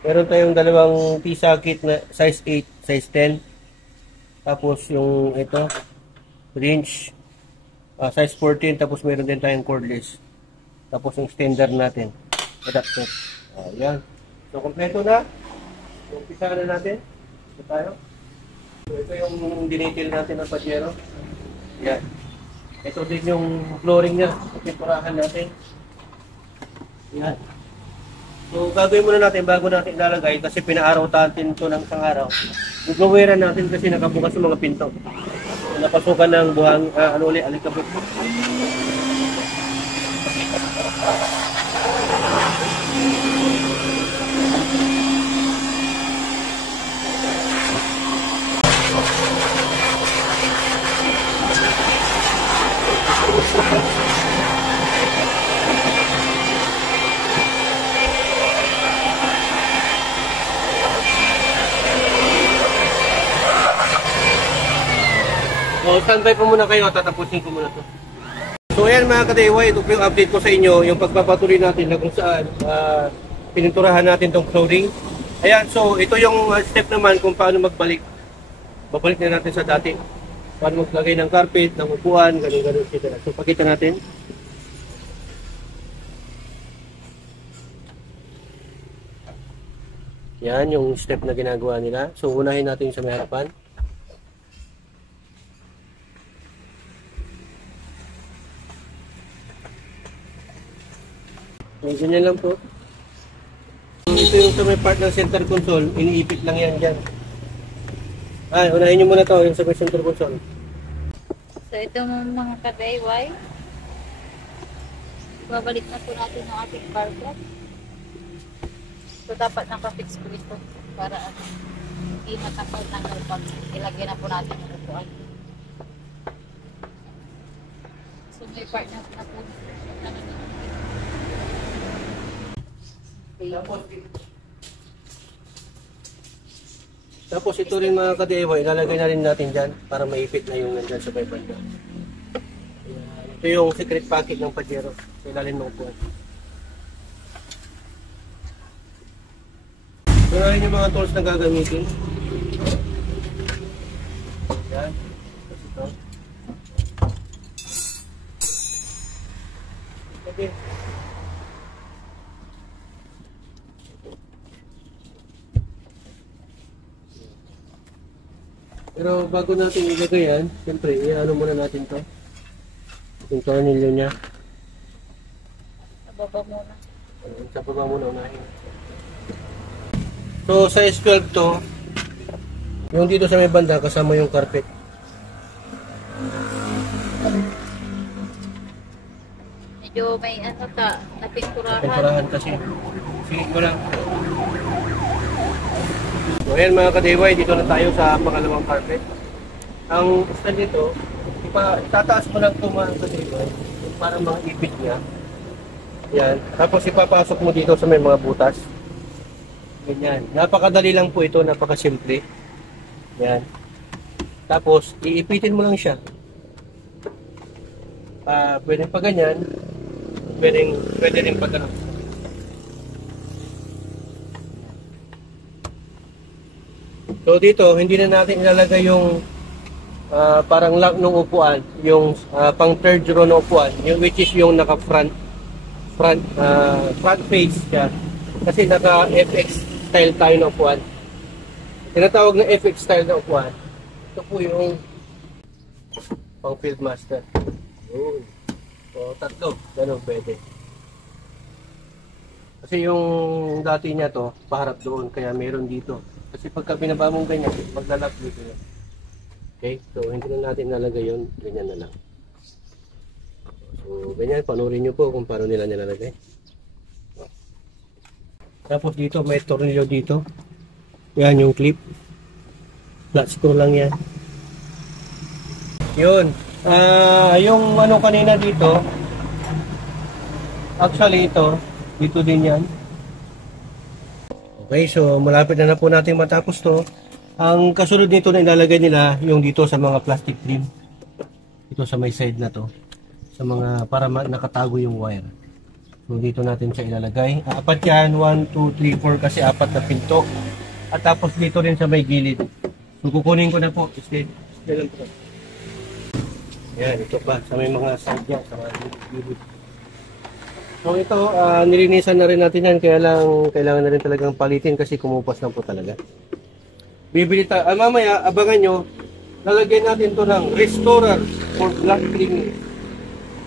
Meron tayong dalawang T-socket na size 8, size 10. Tapos, yung ito, wrench, size 14. Tapos, meron din tayong cordless. Tapos, yung extender natin. Adapter. Yan. So, kompleto na. So, umpisa na natin. Ito tayo. So, ito yung dinitil natin ng Pajero. Yan. Ito din yung flooring niya. Pinturahan natin. Yan. So, gagawin muna natin bago natin ilalagay kasi pinaaraw natin ito ng isang araw. Gugawiran natin kasi nakabukas yung mga pinto. So, napasukan ng buhang, alikabok. O, standby po muna kayo, tatapusin ko muna to. So ayan mga ka-DIY, ito po yung update ko sa inyo, yung pagpapatuloy natin na kung saan pininturahan natin tong flooring. Ayan, so ito yung step naman kung paano magbalik. Babalik na natin sa dati. Paano maglagay ng carpet, ng upuan, ganun-ganun, etc. So pakita natin. Yan yung step na ginagawa nila. So unahin natin sa may harapan. Ganyan lang po. Ito yung sa may part ng center console, iniipit lang yan dyan. Unahin nyo muna to, yung sa may center console. So ito mga ka-DIY, babalik na po natin ang ating carpet. So dapat nakafix po ito para hindi matanggal pag ilagay na po natin yung upuan. So may part na po Tapos ito rin mga ka-DIY, ilalagay na rin natin dyan para maipit na yung nandyan sa may banda. Ito yung secret packet ng Pajero. Sa ilalim ng upuan. Ito na rin yung mga tools na gagamitin. Yan. Tapos ito. Okay. Pero bago natin ilagay yan, siyempre, i-ano muna natin to. Yung tornilyo niya. sa baba muna. Sa baba muna unahin. So, sa S12 to, yung dito sa may banda, kasama yung carpet. Medyo may napinturahan. Pinturahan kasi. Sige ko lang. So, ayan mga ka-DIY, dito na tayo sa pangalawang carpet. Ang stand dito, itataas mo lang ito mga ka-DIY para mga ipit niya. Yan. Tapos ipapasok mo dito sa may mga butas. Ganyan. Napakadali lang po ito, napakasimple. Yan. Tapos, iipitin mo lang siya. Pwede pa ganyan, pwede rin pa ganun. So dito, hindi na natin ilalagay yung parang lock ng upuan, yung pang third row ng upuan, yung which is yung naka-front face yan. Kasi naka-FX style tayo ng upuan. Tinatawag na FX style ng upuan. Ito po yung pang field master. O tatlo, ganun pwede. Kasi yung dati niya to, paharap doon, kaya meron dito. Kasi pagka binaba mong ganyan, maglalap dito yun. Okay, so hindi na natin nalagay yun, ganyan na lang. So ganyan, panurin nyo po kung paano nila nilalagay. Tapos dito, may tornilyo dito. Yan yung clip. Flat screw lang yan. Yun. Yung ano kanina dito, actually ito, dito din yan. Okay, so malapit na po natin matapos to. Ang kasunod nito na ilalagay nila yung dito sa mga plastic trim. Ito sa may side na to. Sa mga, para nakatago yung wire. So dito natin siya ilalagay. Apat yan, 1, 2, 3, 4 kasi apat na pinto. At tapos dito rin sa may gilid. So kukunin ko na po. Stay lang po. Yan, ito pa. Sa may mga side yan. Sa mga gilid. So ito, nilinisan na rin natin yan, kaya lang kailangan na rin talagang palitin kasi kumupas lang po talaga. Bibili tayo, mamaya, abangan nyo, lalagyan natin to ng restorer for black cleaning.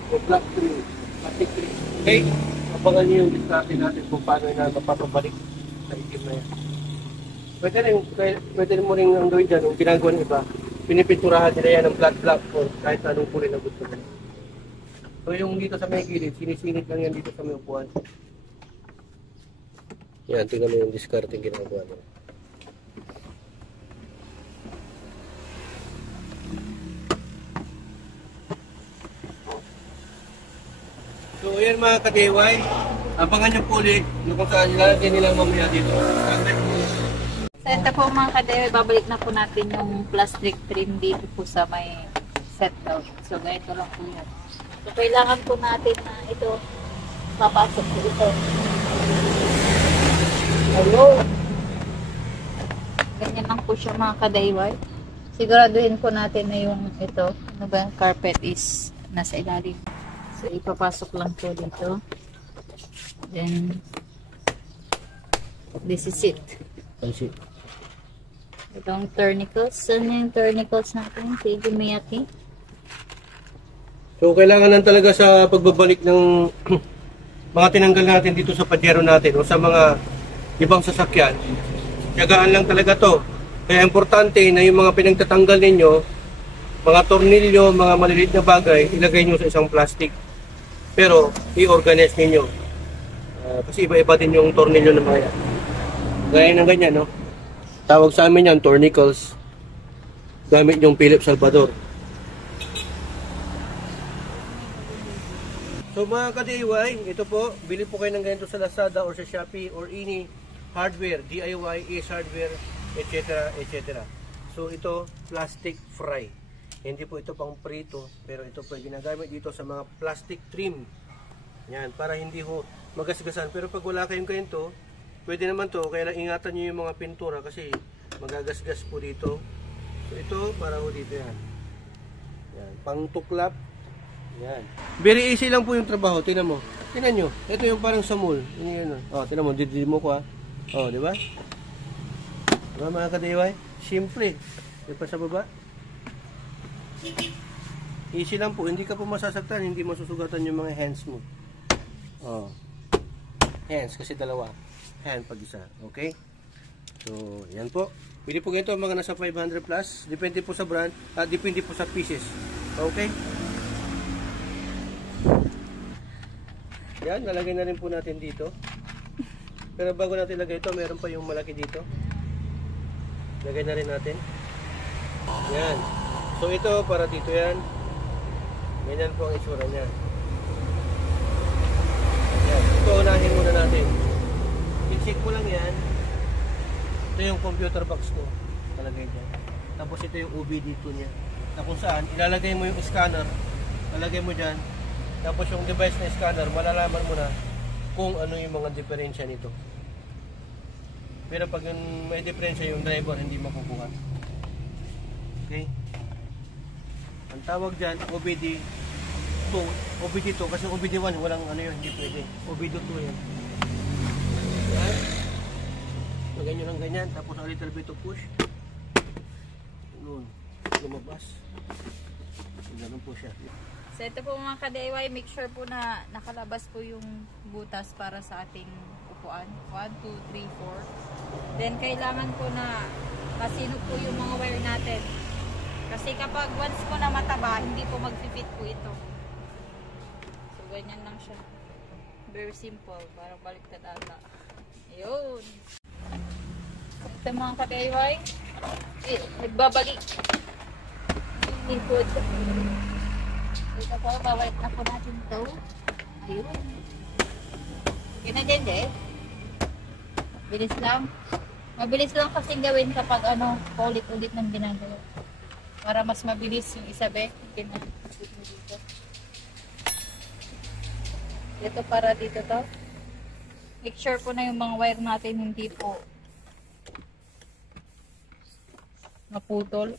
For black cleaning, plastic cleaning. Okay? Abangan nyo yung discussion natin kung paano na mapapabalik sa itim na yan. Pwede mo rin ang gawin dyan, yung ginagawa ng iba, pinipinturahan nila yan ng black or kahit anong kulay na gusto nila. So yung dito sa may gilid, sinisinit lang yan dito sa may upuan. Yan, tingnan mo yung discarding ginagawa nila. So ayan mga ka-DIY, abangan nyo po ulit kung saan ilalagay nila mamaya dito. So ito po mga ka-DIY, babalik na po natin yung plastic trim dito po sa may set daw. So, ganito lang po yan. So, kailangan po natin na ito, papasok po ito. Ayun. Ganyan lang po siya mga kadayway. Siguraduhin po natin na yung ito, ano ba, carpet is nasa ilalim. So, ipapasok lang po dito. Then, this is it. I see. Itong tournicles. Saan yung tournicles natin? Sige, Miyaki. So, kailangan lang talaga sa pagbabalik ng mga tinanggal natin dito sa Pajero natin o sa mga ibang sasakyan. Tiyagaan lang talaga to. Kaya importante na yung mga pinagtatanggal ninyo, mga tornilyo, mga maliliit na bagay, ilagay nyo sa isang plastic. Pero, i-organize ninyo. Kasi iba-iba din yung tornilyo ng mga yan. Gaya ng ganyan, no? Tawag sa amin yan, tournicles. Gamit yung Philip Salvador. So mga ka-DIY, ito po, bili po kayo ng ganito sa Lazada or sa Shopee or any hardware, DIY, Ace Hardware, etc. etc. So ito, plastic fry. Hindi po ito pang prito, pero ito po ginagamit dito sa mga plastic trim. Yan, para hindi ho magasgasan. Pero pag wala kayong ganito, pwede naman to, kaya lang ingatan nyo yung mga pintura kasi magagasgas po dito. So ito, para ho dito yan. Yan, pang tuklap. Yan. Very easy lang po yung trabaho. Tingnan mo. Tingnan nyo. Ito yung parang samul. Yan. Oh, tingnan mo. Didi mo ko ha. Oh, di ba? Diba mga ka-DIY? Simple. Di pa sa baba? Easy lang po. Hindi ka po masasaktan. Hindi masusugatan yung mga hands mo. Oh. Hands kasi dalawa. Hand pag isa. Okay? So, yan po. Pili po ganito mga nasa 500 plus. Depende po sa brand. At depende po sa pieces. Okay? Yan, nalagay na rin po natin dito. Pero bago natin lagay ito, meron pa yung malaki dito. Lagay na rin natin. Yan. So ito, para dito yan. Ganyan po ang itsura niya. Yan. Ito, unahin muna natin. I-check mo lang yan. Ito yung computer box ko. Talagay dyan. Tapos ito yung OBD2 niya. Na kung saan, ilalagay mo yung scanner. Lalagay mo dyan. Tapos yung device na scanner, malalaman mo na kung ano yung mga diferensya nito. Pero pag yung may diferensya yung driver, hindi makukuha. Okay? Ang tawag dyan, OBD2. OBD2, kasi OBD1, walang ano yun, hindi pwede. OBD2 yan. Yan. Lagay nyo lang ganyan, tapos a little bit of push. Noon, lumabas. Ganun po siya. So ito po mga ka-DIY, make sure po na nakalabas po yung butas para sa ating upuan. 1, 2, 3, 4. Then kailangan po na masinog po yung mga wire natin. Kasi kapag once po na mataba, hindi po mag-fit po ito. So ganyan lang siya. Very simple, parang baliktad ata. Ayun. Ito mga ka-DIY, nagbabalik. Yung likod. Ito po, bawait na po natin ito. Ayun. Yun na din, eh. Bilis lang. Mabilis lang kasing gawin kapag paulit-ulit ng ginagawa. Para mas mabilis yung isa, be. Dito. Ito para dito to. Make sure po na yung mga wire natin hindi po maputol.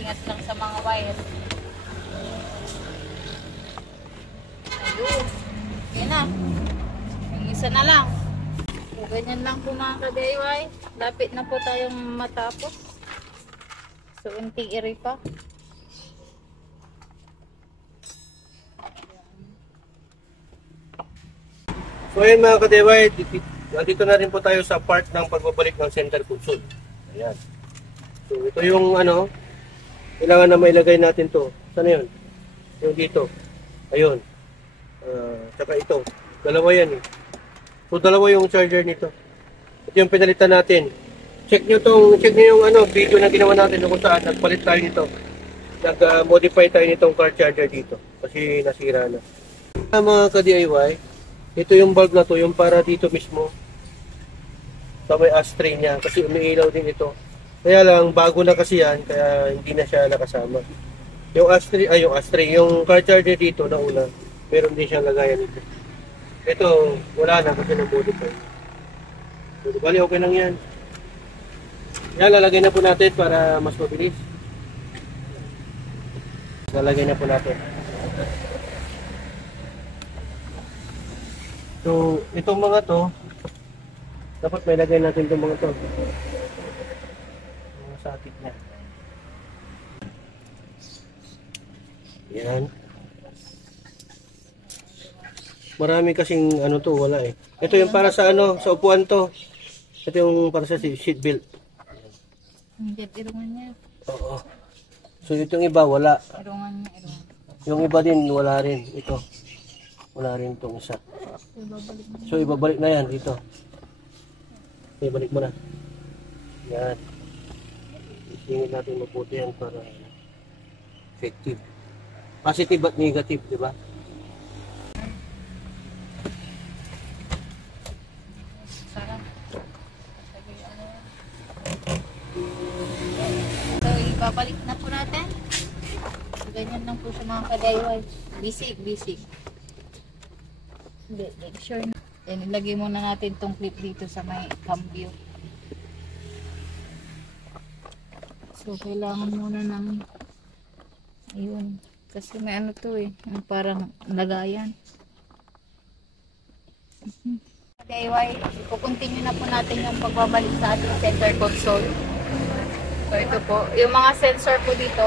Ingat lang sa mga wire. Ayun. Yan na. Yung isa na lang. So, ganyan lang po mga ka-DIY. Lapit na po tayong matapos. So, unting iri pa. So ayun mga ka-DIY, dito na rin po tayo sa part ng pagbabalik ng center console. Ayan. So ito yung kailangan na mailagay natin to. Saan yun? Yung dito. Ayun. Tsaka ito. Dalawa yan eh. So dalawa yung charger nito. Ito yung pinalitan natin. Check nyo yung video na ginawa natin kung saan nagpalit tayo nito. Nag-modify tayo nitong car charger dito. Kasi nasira na. Mga ka-DIY, ito yung bulb na to, yung para dito mismo. sa may ashtray niya kasi umiilaw din ito. Kaya lang, bago na kasi yan, kaya hindi na siya nakasama. Yung car charger dito na una, meron din siyang lagayan dito. Ito, wala na kasi na-modify. So, bali, okay lang yan. Yan, lalagay na po natin para mas mabilis. Lalagay na po natin. So, itong mga to, dapat may lagay natin itong mga to. Mga sakit na. Yan. Marami kasing ano to, wala eh. Ito yung para sa ano, sa upuan to. Ito yung para sa seat belt. Hindi, irungan niya. Oo. So itong iba wala. Irungan niya, irungan. Yung iba din wala rin. Ito. Wala rin itong isa. Ibabalik mo. So ibabalik na yan dito. Ibalik mo na. Yan. Isingin natin mabuti yan para effective. Positive at negative, di ba? Sarap. So, ibabalik na po natin. Ganyan lang po sa mga ka-DIY. Bisig. Hindi, make sure na. Then, ilagay muna natin tong clip dito sa may cambio. So, kailangan muna ng ayun. Kasi may ano to eh. Yung parang lagayan. DIY, i-continue na po natin yung pagbabalik sa ating center console. So, ito po. Yung mga sensor po dito,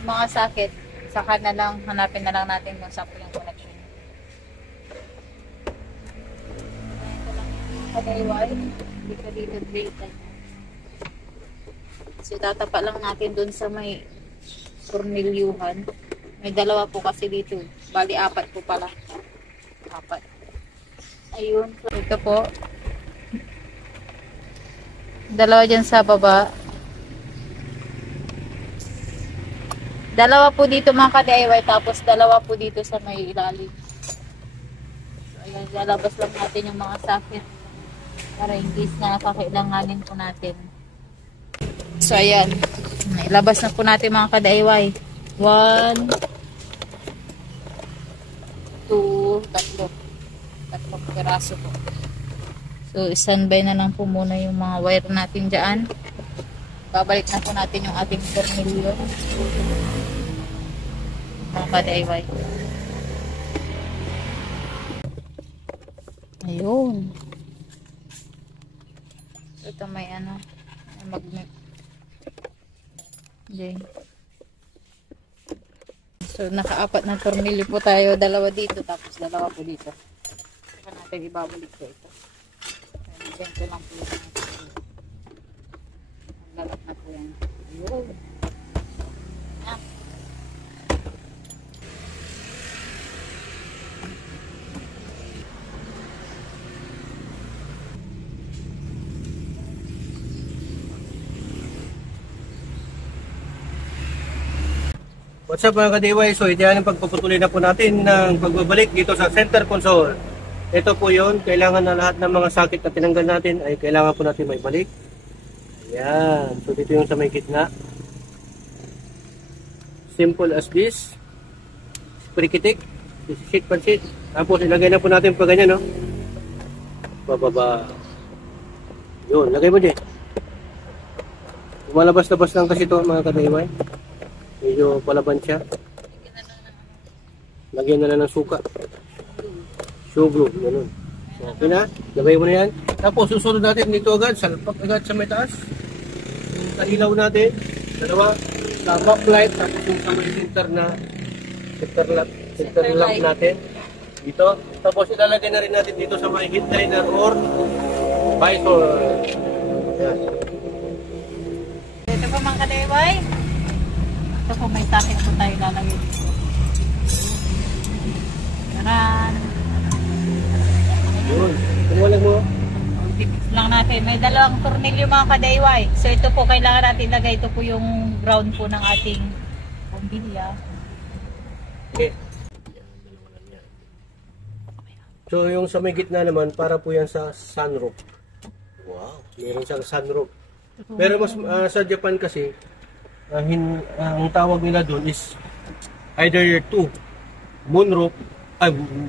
yung mga socket, saka na lang, hanapin na lang natin kung saan po yung connection. Ito lang yung DIY. Dito, dito. So, tatapa lang natin dun sa may tornilyuhan. May dalawa po kasi dito. Bali, 4 po pala. 4. Ayun. So, ito po. Dalawa dyan sa baba. Dalawa po dito mga ka-DIY. Tapos dalawa po dito sa may ilalim. So, ayan. Lalabas lang natin yung mga socket. Para in case na kakailanganin po natin. So, ayan. Ilabas na po natin mga ka-DIY. 1, 2, 3. 3 piraso po. So, standby na lang po muna yung mga wire natin dyan. Babalik na po natin yung ating tornilyo. Mga ka-DIY. Ayun. Ito may ano, may magnet. Diyan. So, naka-4 na tornilyo po tayo. 2 dito, tapos 2 po dito. Saka natin ibabalik po ito. Diyan ko lang po yung maglalat na po yan. Ayun. Yan. What's up mga ka-DIY? So ito yan ang pagpaputuloy na po natin ng pagbabalik dito sa center console. Ito po yun, kailangan na lahat ng mga socket na tinanggal natin ay kailangan po natin may balik. Ayan, so dito yung sa may gitna. Simple as this. Prikitik, sheet pan sheet. Tapos ilagay na po natin pa ganyan, no? Bababa. Yun, lagay mo din. Lumalabas-labas lang kasi ito mga ka-DIY. Medyo palaban siya. Lagyan na lang ng suka. Show glue, ganun. So, okay na, lagay mo na yan. Tapos susunod natin dito agad, salpak agad sa may taas. Yung kailaw natin, 2, sa backlight, tapos yung sa may center lamp natin. Dito. Tapos ilalagay na rin natin dito sa may heat drainer or visor. Yan. Ito po mga ka-DIY. Ito po may socket po tayo lalagay dito. Karan. Yun. Tumulag mo. Tips lang natin. May 2 tornilyo mga ka-DIY. So ito po kailangan natin lagay. Ito po yung ground po ng ating bombilya. Okay. So yung sa may gitna naman, para po yan sa sunroof. Wow, meron siyang sunroof. Pero mas sa Japan kasi, ang tawag nila doon is either two, moonroof,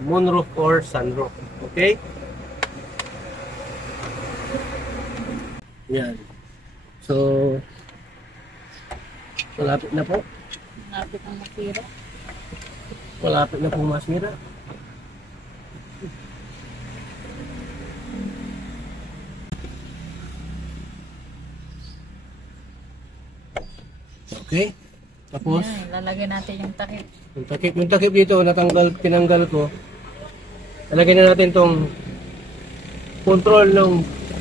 moonroof or sunroof. Okay? Yan. So, malapit na po. Malapit ang masira. Malapit na po masira. Okay. Tapos, Yan, lalagyan natin yung takip. yung takip dito, tinanggal ko. Lalagyan na natin tong control ng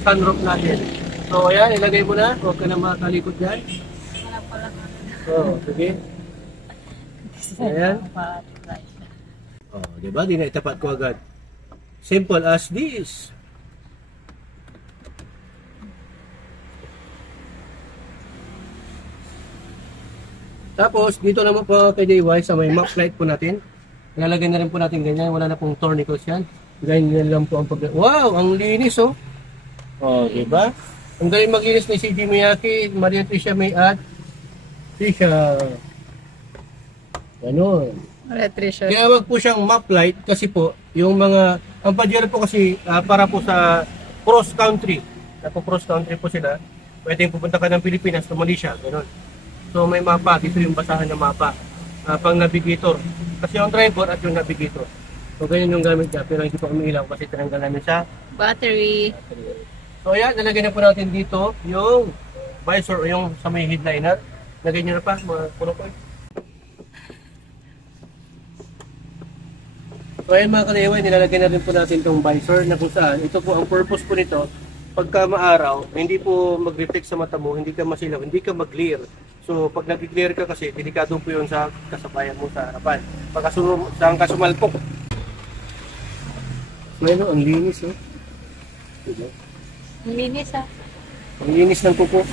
sunroof natin. So, ayan, ilagay mo na. Huwag ka na makalikot dyan. Wala pala. So, sige. Ayan. Oh, diba? Di na itapat ko agad. Simple as this. Tapos, dito naman po kay JY sa may map light po natin. Ilalagay na rin po natin ganyan. Wala na pong tournicles yan. Ganyan lang po ang pag... Wow! Ang linis, oh! Oh, diba? Ang galing maglinis ni CJ Miyake, Maria Tricia May at Tricia. Ganon. Electrician. Kaya wag po siyang map light kasi po, yung mga... Ang Pajero po kasi para po sa cross country. Cross country po sila. Pwedeng pupunta ka ng Pilipinas to Malaysia. Ganon. So may mapa, dito yung basahan ng mapa. Pang navigator. Kasi yung driver at yung navigator. So ganyan yung gamit niya, pero hindi pa umiilaw kasi tinanggal namin sa Battery. So ayan, nalagay na po natin dito yung visor o yung sa may headliner. Lagay nyo na pa, mga puno po. So ayan mga kaliway, nilalagay na rin po natin itong visor na kung saan. Ito po, ang purpose po nito, pagka maaraw, hindi po mag-reflect sa mata mo, hindi ka masilaw, hindi ka mag-clear. So pag nag-clear ka kasi, delikado po yun sa kasabayan mo sa harapan. Pagka saan ka sumalpok. Bueno, ang linis, oh. Diba? Ang linis ah. Ang linis ng kuko.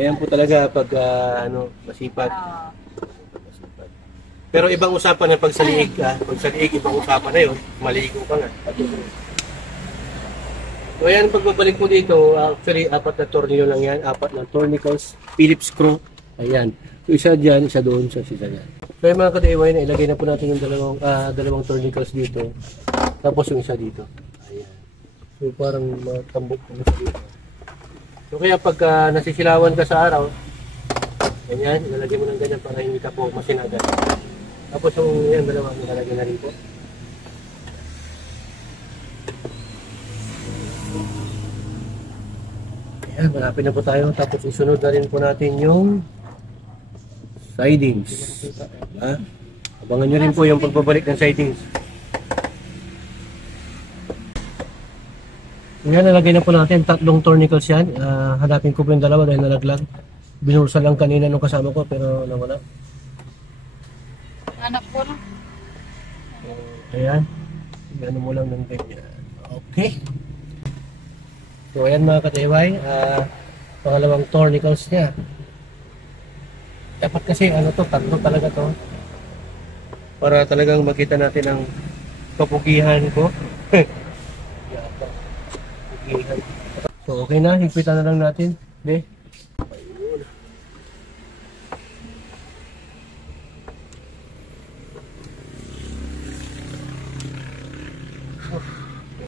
Ayan po talaga pag masipag. Masipag. Pero ibang usapan na pag sa liig ka. Pag sa liig, ibang usapan na yun. Maligo ka nga. So ayan, pagbabalik mo dito, actually, 4 na tornilyo lang yan. 4 na tournicles, Phillips screw. Ayan. So isa dyan, isa doon, isa dyan. So yung mga ka-DIY na ilagay na po natin yung dalawang tournicles dito. Tapos yung isa dito. Ayan. So parang matambok po sa dito. So kaya pag nasisilawan ka sa araw, ganyan, ilalagay mo ng ganyan para hindi ka po masinagan. Tapos yung yan, dalawang ilalagay na rin po. Ayan, malapit na po tayo. Tapos isunod na rin po natin yung sidings. Diba? Abangan nyo rin po yung pagbabalik ng sidings. Yan, nalagay na po natin 3 tournicles yan. Hanapin ko po yung dalawa dahil nalaglag. Binursa lang kanina nung kasama ko pero nawala. Anak ko na. Ayan. Gano mo lang ng ganyan. Okay. So ayan mga ka-DIY. Pangalawang tournicles niya. Dapat kasi tatlo talaga to. Para talagang makita natin ang kapugihan ko. So okay na, higpitan na lang natin. Okay.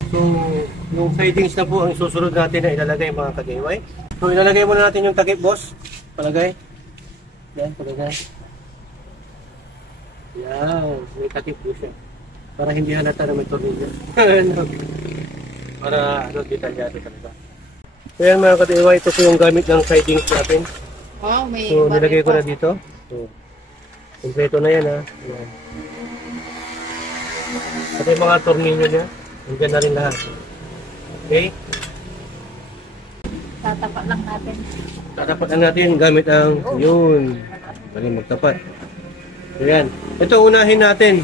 So yung sidings na po ang susunod natin na ilalagay mga ka-DIY. So ilalagay muna natin yung takip, boss. Palagay. Yan, palagay. Yan, may takip po siya. Para hindi halata na may tornilyo. Para detalyado talaga. So yan mga ka-DIY, ito po yung gamit ng sidings natin. Wow, may So nilagay ko na dito. So, kompleto na yan ha. Yan. Ito yung mga tornilyo niya. Nandiyan na rin lahat. Okay? Tatapat lang natin. Tatapat na natin gamit ang yun. Galing magtapat. So yan. Ito unahin natin.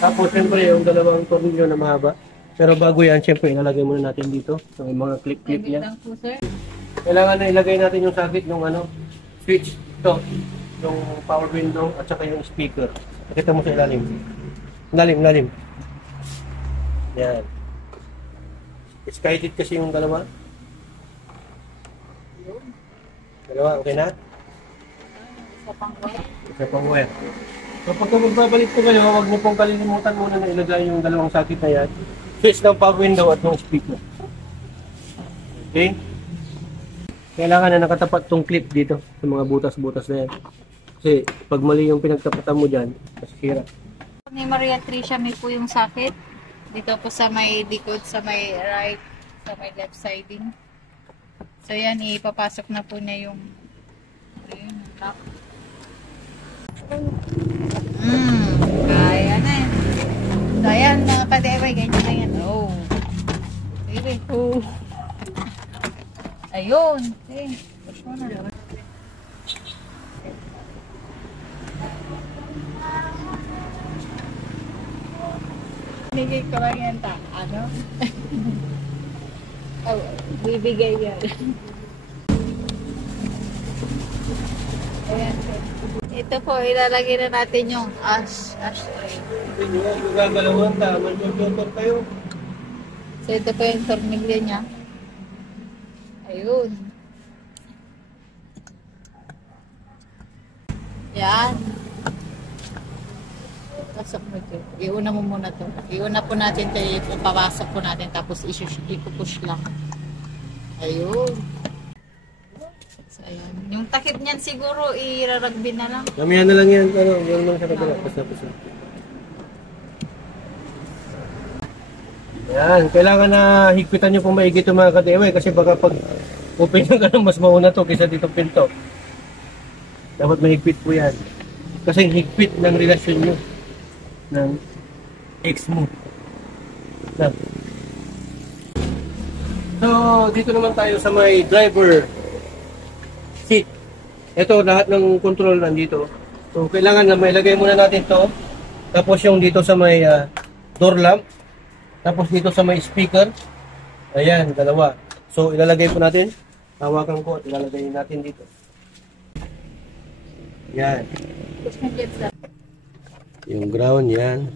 Tapos siyempre yung dalawang tornilyo na mahaba. Pero bago yan, siyempre ilalagay muna natin dito. So yung mga clip-clip Wait niya. lang po, sir. Kailangan na ilagay natin yung sakit ng switch. Ito. Yung power window at saka yung speaker. Nakita mo sa ilalim. Lalim. Yan. Skylit kasi yung dalawa. Dalawa, okay na? Sa pangway. Isa pang wire. So pagka magbabalik po kayo, huwag niyo pong kalilimutan muna na ilagay yung dalawang sakit na yan. Switch ng power window at ng speaker. Okay? Kailangan na nakatapat tong clip dito sa mga butas-butas na yan. Kasi pag mali yung pinagtapatan mo dyan, masisira. Ni Maria Tricia may po yung sakit. Dito po sa may likod, sa may right, sa may left siding. So yan, ipapasok na po niya yung ayun, yung lock. Kaya na eh. So ayan, mga ka-DIY, ganyan na yan. Oh. Sige. Oh. Ayun. Okay. Push mo na. Bigay ko lang yan ta. Ano? Oh, bibigay yan. Ayan. Ito po, ilalagay na natin yung ashtray. Hindi nyo, yung gagalawan, mag-tutor kayo. So, ito po yung tornilyo niya. Ayun. Yan. Pasok mo ito. Iuna mo muna ito. Iuna po natin ito. Ipapasok po natin. Tapos ipupush lang. Ayun. So, ayan. Yung takip niyan siguro, iraragbi na lang. Kamihan na lang yan, ano, yun naman sa kabila. Pasa-pasa. Yan, kailangan na higpitan nyo pong maigit yung mga ka-DIY kasi baka pag open ka ng mas mauna to kaysa dito pinto. Dapat mahigpit po yan. Kasi higpit ng relasyon nyo ng ex mo. Na. So, dito naman tayo sa may driver seat. Ito, lahat ng control nandito. So, kailangan na mailagay muna natin to. Tapos yung dito sa may door lamp. Tapos dito sa may speaker. Ayan, dalawa. So, ilalagay po natin. Hawakan ko at ilalagay natin dito. Yan. Push mo dyan sa... Yung ground yan.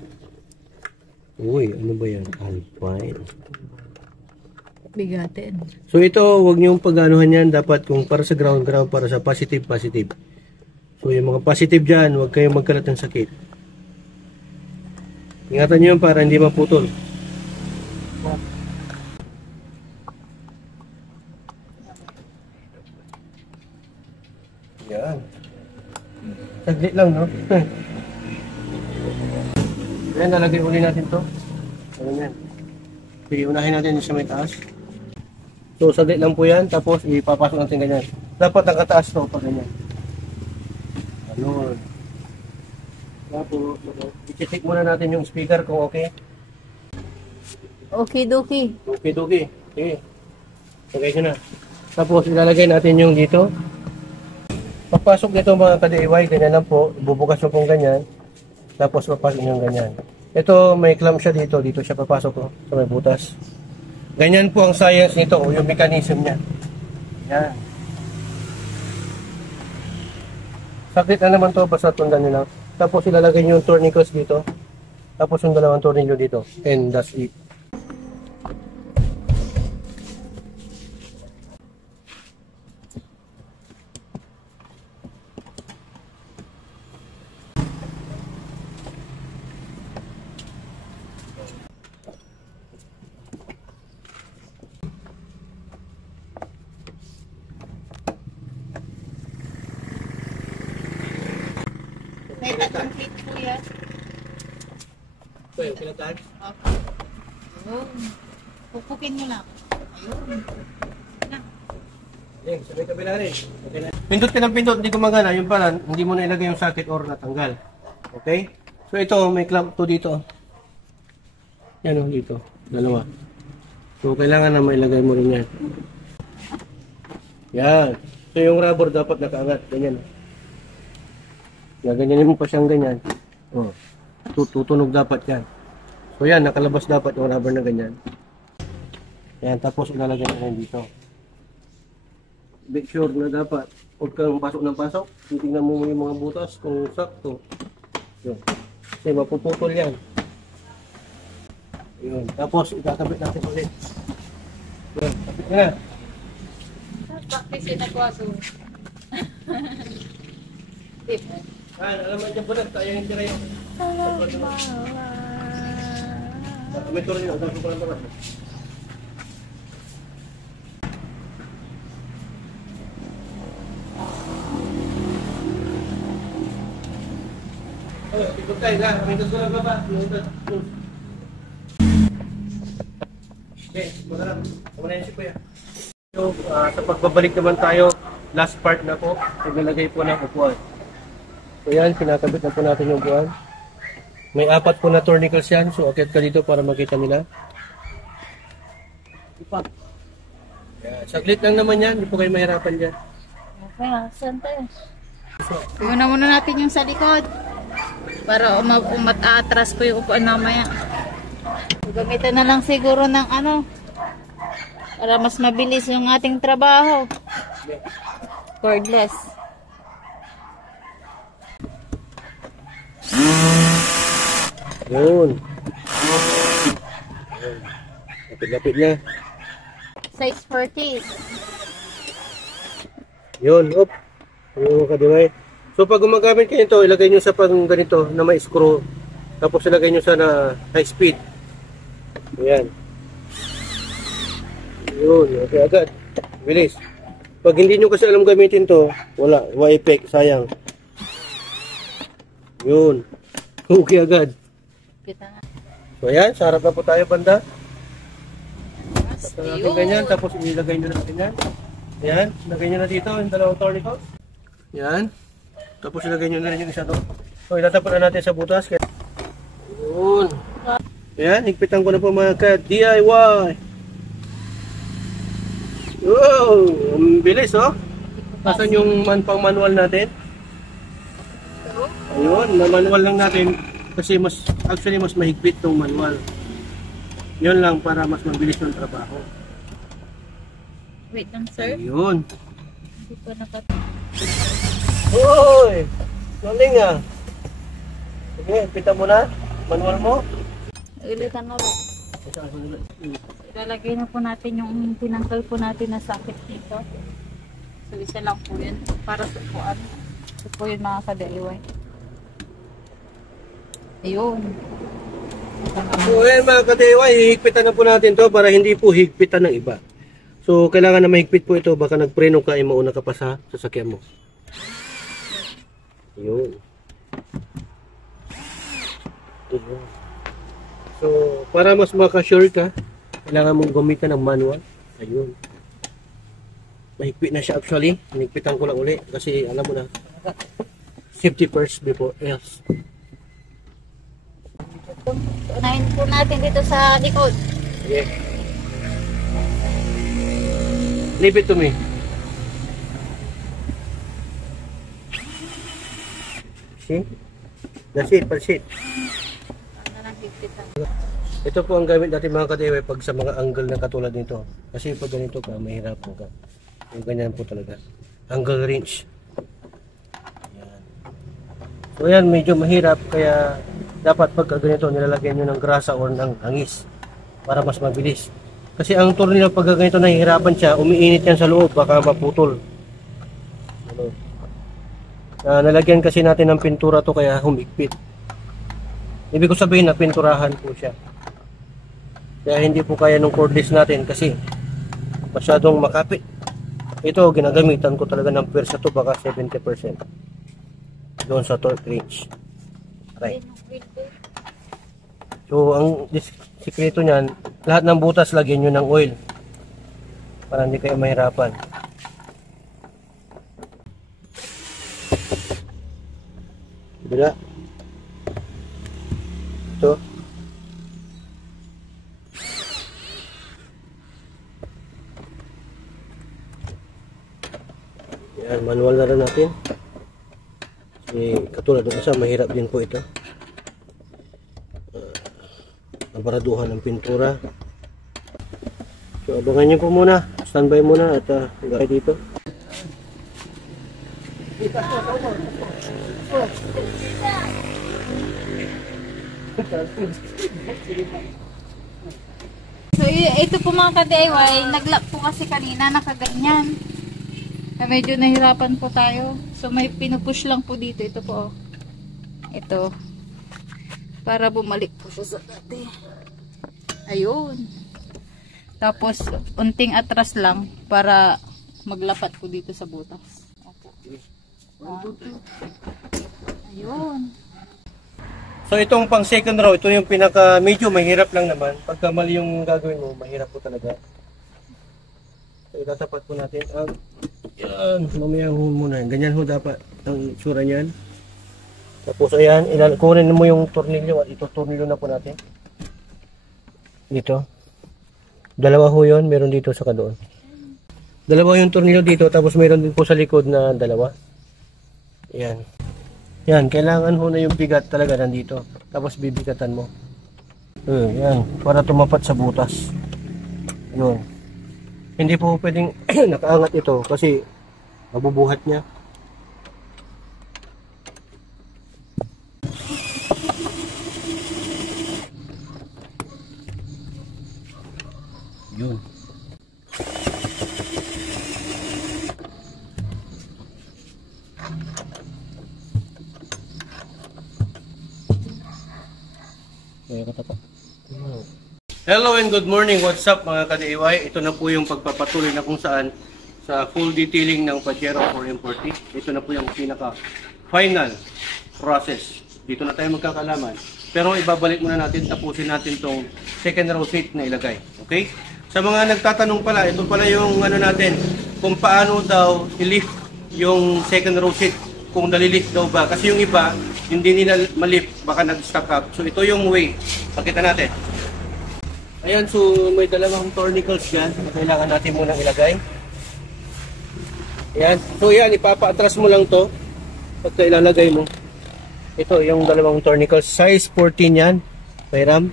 Uy, ano ba yan? Alpine. Bigatin. So ito, huwag niyong pag-anuhan yan. Dapat kung para sa ground, para sa positive. So yung mga positive dyan, huwag kayong magkalat ng sakit. Ingatan niyo yun para hindi maputol. Yan. Saglit lang, no? Ayan, nalagay uli natin to. Ayan yan. Sige, unahin natin sa may taas. So, saglit lang po yan. Tapos, ipapasok natin ganyan. Dapat nakataas to pag ganyan. Ano? Tapos, i-check muna natin yung speaker kung okay. Okay, dokie. Okay. Sige. Okay nyo na. Tapos, ilalagay natin yung dito. Pagpasok nito mga ka-DIY, ganyan lang po. Bubukas mo pong ganyan. Tapos, papasok nyo yung ganyan. Ito, may clamp siya dito. Dito siya papasok ko sa may butas. Ganyan po ang science nito o yung mechanism niya. Yan. Sakit na naman to, basta tundan nyo lang. Tapos ilalagay nyo yung tourniquets dito. Tapos yung dalawang tornilyo dito. And that's it. May tatlong plate po yan. So, yung pinatan. Okay. Ayun. Pupukin mo lang. Ayun. Na. Yan, sabay kabila rin. Okay na. Pindot ka ng pindot, hindi gumagana. Yung pala, hindi mo na ilagay yung socket or natanggal. Okay? So ito, may clamp to dito. Yan o, dito. Dalawa. So, kailangan na mailagay mo rin yan. Yan. So, yung rubber dapat nakaangat. Ganyan. Gaganyanin mo pa siyang ganyan. Oh. Tutunog dapat yan. So, yan. Nakalabas dapat yung rubber na ganyan. Yan. Tapos, ilalagay na yan dito. Make sure na dapat huwag kang pasok ng pasok. Titingnan mo yung mga butas kung sakto. Yun. Kasi mapuputol yan. Yun. Tapos, ikakabit natin ulit. Yan. Practice na po aso. Tip. Alam mo dyan po na, tayo yung tira yun. May turo nyo, ang ko lang naman. Ikot tayo na, may gusto lang ba ba? Okay, magalang. Kamuna yun si Kuya. So, sa pagbabalik naman tayo, last part na po, naglalagay po ng upuan. So yan, kinakabit na po natin yung upuan. May 4 po na tournicles yan, so akit ka dito para makita nila. Yan, saglit lang naman yan, hindi po kayo mahirapan dyan. Okay, saan tayo? Iwan muna natin yung sa likod. Para umat-atras po yung upuan mamaya. Gamitan na lang siguro ng ano. Para mas mabilis yung ating trabaho. Cordless. Yun. Lapit-lapit na. Size 40. Yun, op. Yung kadiway. So pag gumagamit kayo ito, ilagay nyo sa pang ganito na may screw. Tapos ilagay nyo sa na high speed. Ayan. Yun, okay agad. Bilis. Pag hindi nyo kasi alam gamitin to, wala, effect, sayang. Yun. Okay agad. Kita nga. So ayan, sa harap na po tayo banda. Mas Tapos natin ganyan, tapos ilagay nyo natin yan. Ayan, ilagay nyo na dito, yung dalawang tournicles. Yan. Tapos ilagay nyo na rin yung isa doon. So itatapon na natin sa butas. Yun. Ayan, higpitan ko na po mga ka-DIY. Wow, ang bilis oh. Nasaan yung pang manual natin? Ayun, na-manual lang natin kasi actually mas mahigpit tong manual. Yun lang para mas mabilis yung trabaho. Wait lang, sir. Ayun. Hindi ko nakat... Hoy! Galing ah. Sige, higpitan mo na. Manual mo. Ulitan na rin. Ilalagay na po natin yung tinanggal po natin na socket dito. So, isa lang po yun para sa upuan. Ito po yung mga ka-DIY. Ayun. So ayan mga ka-DIY, hihigpitan na po natin to para hindi po higpitan ng iba. So kailangan na mahigpit po ito, baka nagpreno ka ay mauna ka pa sa sasakyan mo. Ayun. Ayun. So para mas makasure ka, kailangan mong gamitan ng manual. Ayun. Mahigpit na siya actually. Hinigpitan ko lang uli kasi alam mo na, safety first before else. Unahin po natin dito sa likod. Yeah. Leave it to me. See? That's it, that's it. Ano lang higpitan. Ito po ang gamit natin mga ka-DIY pag sa mga angle na katulad nito. Kasi pag ganito ka, mahirap po ka. Yung ganyan po talaga. Angle wrench. Yan. So yan, medyo mahirap. Kaya dapat pag ganito, nilalagyan nyo ng grasa o ng hangis. Para mas mabilis. Kasi ang tornilyo pag ganito nahihirapan siya, umiinit yan sa loob, baka maputol. Ano? Nalagyan kasi natin ng pintura to kaya humigpit. Ibig ko sabihin na pinturahan po siya. Kaya hindi po kaya ng cordless natin kasi masyadong makapit. Ito ginagamitan ko talaga ng pwersa to, baka 70% doon sa torque wrench. Right. So ang sikreto niyan, lahat ng butas lagyan nyo ng oil para hindi kayo mahirapan. Bila. Ito. Yan, manual na rin natin. Kasi katulad ng isa, mahirap din po ito. Nabaraduhan ng pintura. So abangan nyo po muna. Standby muna at gaya dito. So, ito po mga ka-DIY, nag-lock po kasi kanina, nakaganyan. Na medyo nahirapan po tayo. So, may pinupush lang po dito. Ito po. Ito. Para bumalik po siya sa dati. Ayun. Tapos, unting atras lang para maglapat po dito sa butas. Opo. Ayun. So itong pang second row, ito yung pinaka medyo mahirap lang naman. Pagka mali yung gagawin mo, mahirap po talaga. So itatapat po natin ang yan, mamaya ho muna. Ganyan ho dapat ang itsura niyan. Tapos ayan, kunin mo yung tornilyo at ito tornilyo na po natin. Dito. Dalawa ho yun, meron dito sa doon. Dalawa yung tornilyo dito, tapos meron din po sa likod na dalawa. Yan. Yan, kailangan ho na yung bigat talaga nandito. Tapos bibigatan mo. Yan, para tumapat sa butas. Yun. Hindi po pwedeng nakaangat ito kasi mabubuhat niya. Yun. Hello and good morning. What's up mga ka-DIY? Ito na po yung pagpapatuloy na kung saan sa full detailing ng Pajero 4M40. Ito na po yung pinaka final process. Dito na tayo magkakalaman. Pero ibabalik muna natin, tapusin natin tong second row seat na ilagay. Okay? Sa mga nagtatanong pala, ito pala yung ano natin, kung paano daw i-lift yung second row seat. Kung nalilift daw ba. Kasi yung iba, hindi nila malift, baka nag-stack up. So ito yung way. Pakita natin. Ayan, so may dalawang tournicles dyan na kailangan natin munang ilagay. Ayan, so yan, ipapa-atras mo lang to pagka ilalagay mo. Ito, yung dalawang tournicles, size 14 yan, Pairam.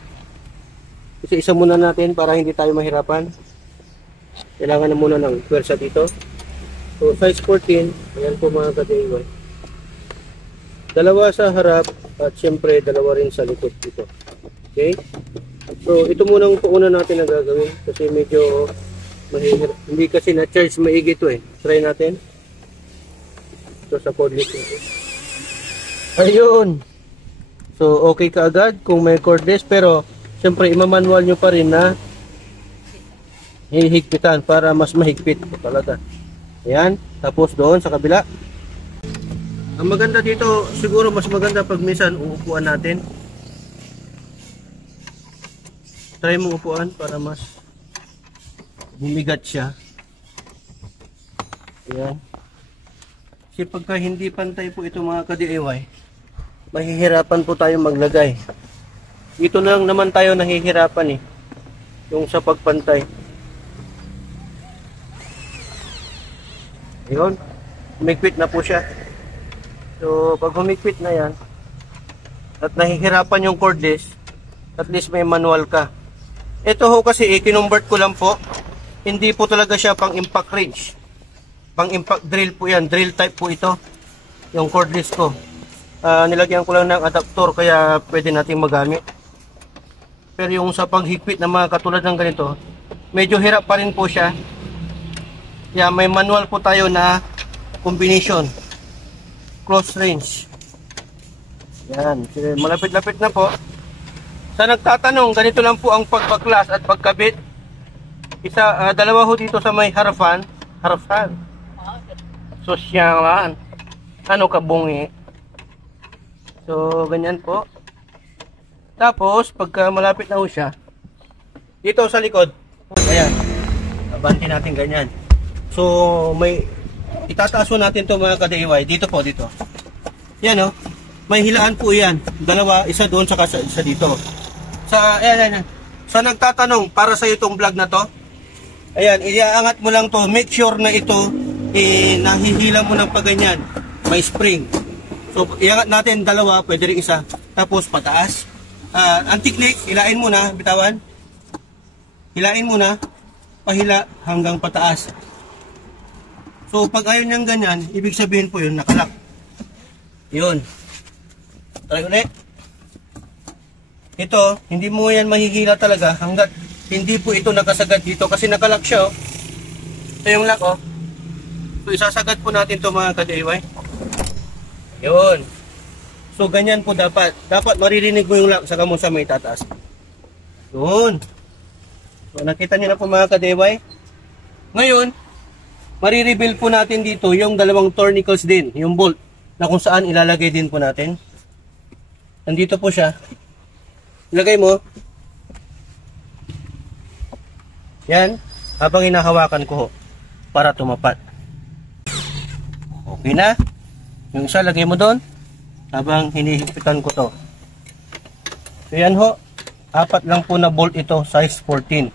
Isa-isa muna natin para hindi tayo mahirapan. Kailangan na muna ng pwersa dito. So size 14, ayan po mga ka-DIY. Dalawa sa harap at syempre dalawa rin sa likod dito. Okay? So, ito muna ang pauna natin na gagawin kasi medyo mahirap. Hindi kasi na-charge maigi ito eh. Try natin. Ito sa cordless natin. Ayun! So, okay ka agad kung may cordless pero siyempre imamanual nyo pa rin na hihigpitan para mas mahigpit talaga. Ayan. Tapos doon sa kabila. Ang maganda dito, siguro mas maganda pag minsan uupuan natin. Try mo upuan para mas bumigat siya. Ayan. Kasi pagka hindi pantay po ito mga ka-DIY, mahihirapan po tayo maglagay. Ito lang naman tayo nahihirapan eh. Yung sa pagpantay. Ayun. Humigpit na po siya. So pag humigpit na yan, at nahihirapan yung cordless, at least may manual ka. Ito ho kasi i-convert ko lang po. Hindi po talaga siya pang impact wrench. Pang impact drill po yan. Drill type po ito. Yung cordless ko. Nilagyan ko lang ng adapter kaya pwede natin magamit. Pero yung sa paghigpit na mga katulad ng ganito, medyo hirap pa rin po siya. Kaya may manual po tayo na combination. Close range. Yan. Malapit-lapit na po. Sa nagtatanong, ganito lang po ang pagbaklas at pagkabit. Dalawa ho dito sa may harapan. Sosyalan. Ano kabungi. So, ganyan po. Tapos, pagka malapit na ho siya, dito sa likod, ayan, abanti natin ganyan. So, may itataas ho natin to mga ka-DIY. Dito po, dito. Yan o. May hilaan po yan. Dalawa, isa doon, saka isa dito. Ayan. Sa nagtatanong, para sa itong vlog na to, ayan, iaangat mo lang to. Make sure na ito, nahihila mo ng paganyan. May spring. So, iangat natin dalawa, pwede rin isa. Tapos, pataas. Ang technique, hilain mo na, bitawan. Hilain mo na, pahila hanggang pataas. So, pag ayaw niyang ganyan, ibig sabihin po yun, nakalak. Yun. Try ulit. Ito, hindi mo yan mahihila talaga hanggat hindi po ito nakasagad dito kasi nakalock siya, oh. Ito yung lock, oh. So, isasagad po natin ito mga ka-DIY. Yun. So, ganyan po dapat. Dapat maririnig mo yung lock saka mo sa may tataas. Yun. So, nakita niyo na po mga ka-DIY. Ngayon, marireveal po natin dito yung dalawang tournicles din, yung bolt, na kung saan ilalagay din po natin. Nandito po siya. Ilagay mo. Yan. Habang hinahawakan ko para tumapat. Okay na. Yung isa, lagay mo doon. Habang hinihigpitan ko to. So yan ho. 4 lang po na bolt ito. Size 14.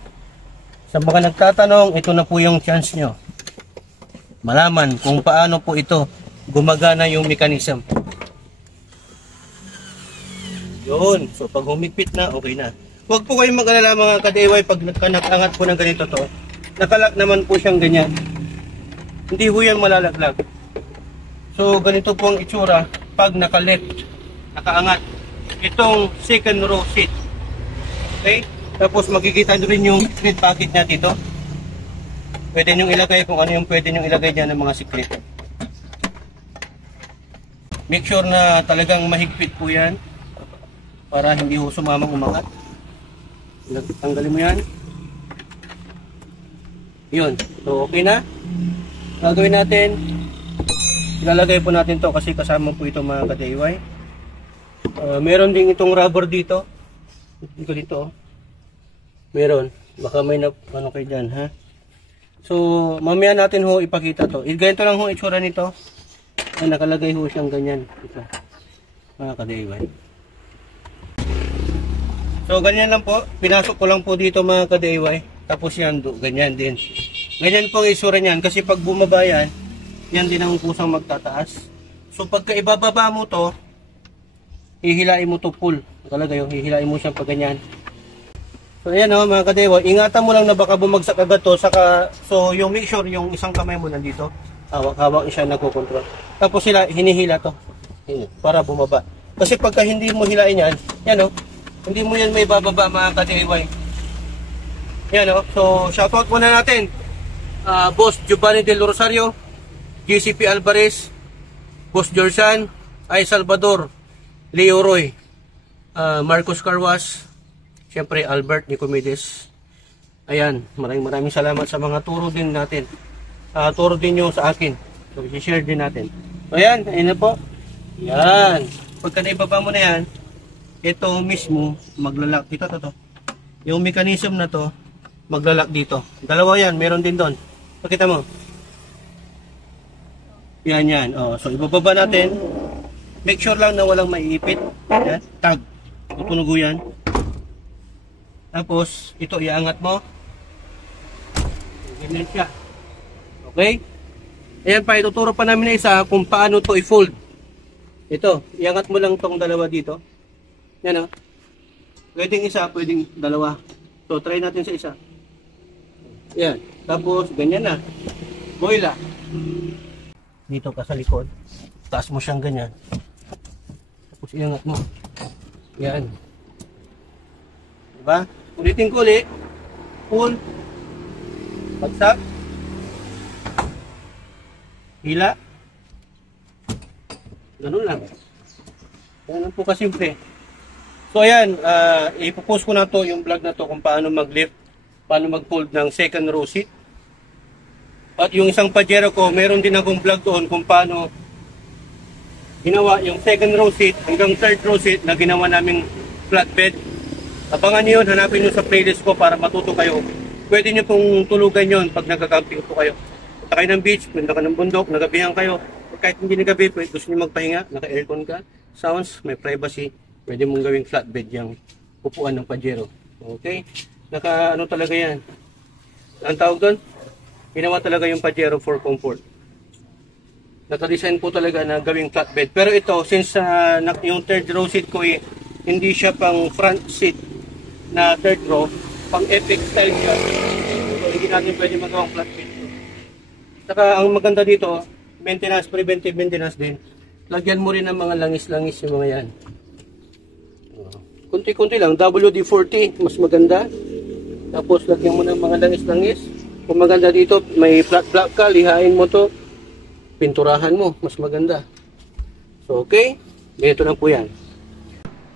Sa mga nagtatanong, ito na po yung chance nyo. Malaman kung paano po ito gumagana yung mechanism. Yun. So pag humigpit na, okay na. Huwag po kayong mag-alala mga ka-DIY pag nakangat po ng ganito to. Nakalak naman po siyang ganyan. Hindi po yan malalaglag. So ganito po ang itsura pag naka-left, nakaangat. Itong second row seat. Okay? Tapos makikita nyo rin yung secret packet niya dito. Pwede nyo ilagay kung ano yung pwede nyo ilagay dyan ng mga secret. Make sure na talagang mahigpit po yan para hindi ho sumamang umangat. Tanggalin mo yan. Yun. So okay na. Gagawin natin. Ilalagay po natin to kasi kasama po ito mga ka-DIY. Meron din itong rubber dito. Dito dito. Meron. Baka may ano kayo dyan, ha? So, mamaya natin ho ipakita to. Ganito lang ho itsura nito. Ay, nakalagay ho siyang ganyan. Ito. Mga ka-DIY. So, ganyan lang po. Pinasok ko lang po dito mga ka-DIY. Tapos yan, ganyan din. Ganyan po ang itsura niyan. Kasi pag bumaba yan, yan din ang kusang magtataas. So, pagka ibababa mo to, hihilain mo to full. Talaga yung hihilain mo siyang pag ganyan. So ayan o mga ka-DIY, ingatan mo lang na baka bumagsak agad to. So yung make sure yung isang kamay mo nandito, hawak-hawak siya nagkocontrol. Tapos hinihila to para bumaba. Kasi pagka hindi mo hilain yan, yan o, hindi mo yan may bababa mga ka-DIY. Yan o, so shoutout muna natin Boss Giovanni Del Rosario, GCP Alvarez, Boss Jorsan, Ay Salvador, Leo Roy, Marcos Carwas, siyempre Albert Nicomedes. Ayan, maraming salamat sa mga turo din natin. Turo din nyo sa akin. So, i-share din natin. So, ayan, ayun na po. Ayan. Pagka naibaba mo na yan, ito mismo, maglalak. Dito, to. Yung mechanism na to, maglalak dito. Dalawa yan, meron din doon. Pakita mo. Yan. Oh, so, ibababa natin. Make sure lang na walang maiipit. Ayan, tag. Tutunugo yan. Tapos, ito iangat mo. Ganyan siya. Okay? Ayan pa, ituturo pa namin na isa kung paano to i-fold. Ito, iangat mo lang tong dalawa dito. Yan o. Pwedeng isa, pwedeng dalawa. So, try natin sa isa. Ayan. Tapos, ganyan na. Boila. Dito ka sa likod. Taas mo siyang ganyan. Tapos, iangat mo. Yan. Diba? Ulitin ko ulit. Pull. Bagsak. Hila. Ganun lang. Ganun po kasimple. So ayan, ipopost ko na to yung vlog na to kung paano mag-lift, paano mag-fold ng second row seat. At yung isang Pajero ko, meron din akong vlog doon kung paano ginawa yung second row seat hanggang third row seat na ginawa naming flatbed. Abangan nyo yun, hanapin nyo sa playlist ko para matuto kayo. Pwede nyo pong tulugan yun pag nagka-camping po kayo. Punta kayo ng beach, punta ka ng bundok, nagabihan kayo. Kahit hindi nagabi, gusto nyo magpahinga, naka-aircon ka, sounds, may privacy, pwede mong gawing flatbed yung upuan ng Pajero. Okay? Ano talaga yan? Ang tawag doon? Ginawa talaga yung Pajero for comfort. Naka-design po talaga na gawing flatbed. Pero ito, since yung third row seat ko hindi siya pang front seat na third row, pang epic style siya. So, hindi natin pwede magawang flatbed. Saka ang maganda dito, maintenance, preventive maintenance din. Lagyan mo rin ng mga langis-langis yung mga yan. Kunti-kunti lang, WD-40, mas maganda. Tapos lagyan mo ng mga langis-langis. Kung maganda dito, may flat ka, lihain mo to. Pinturahan mo, mas maganda. So okay, ganito lang po yan.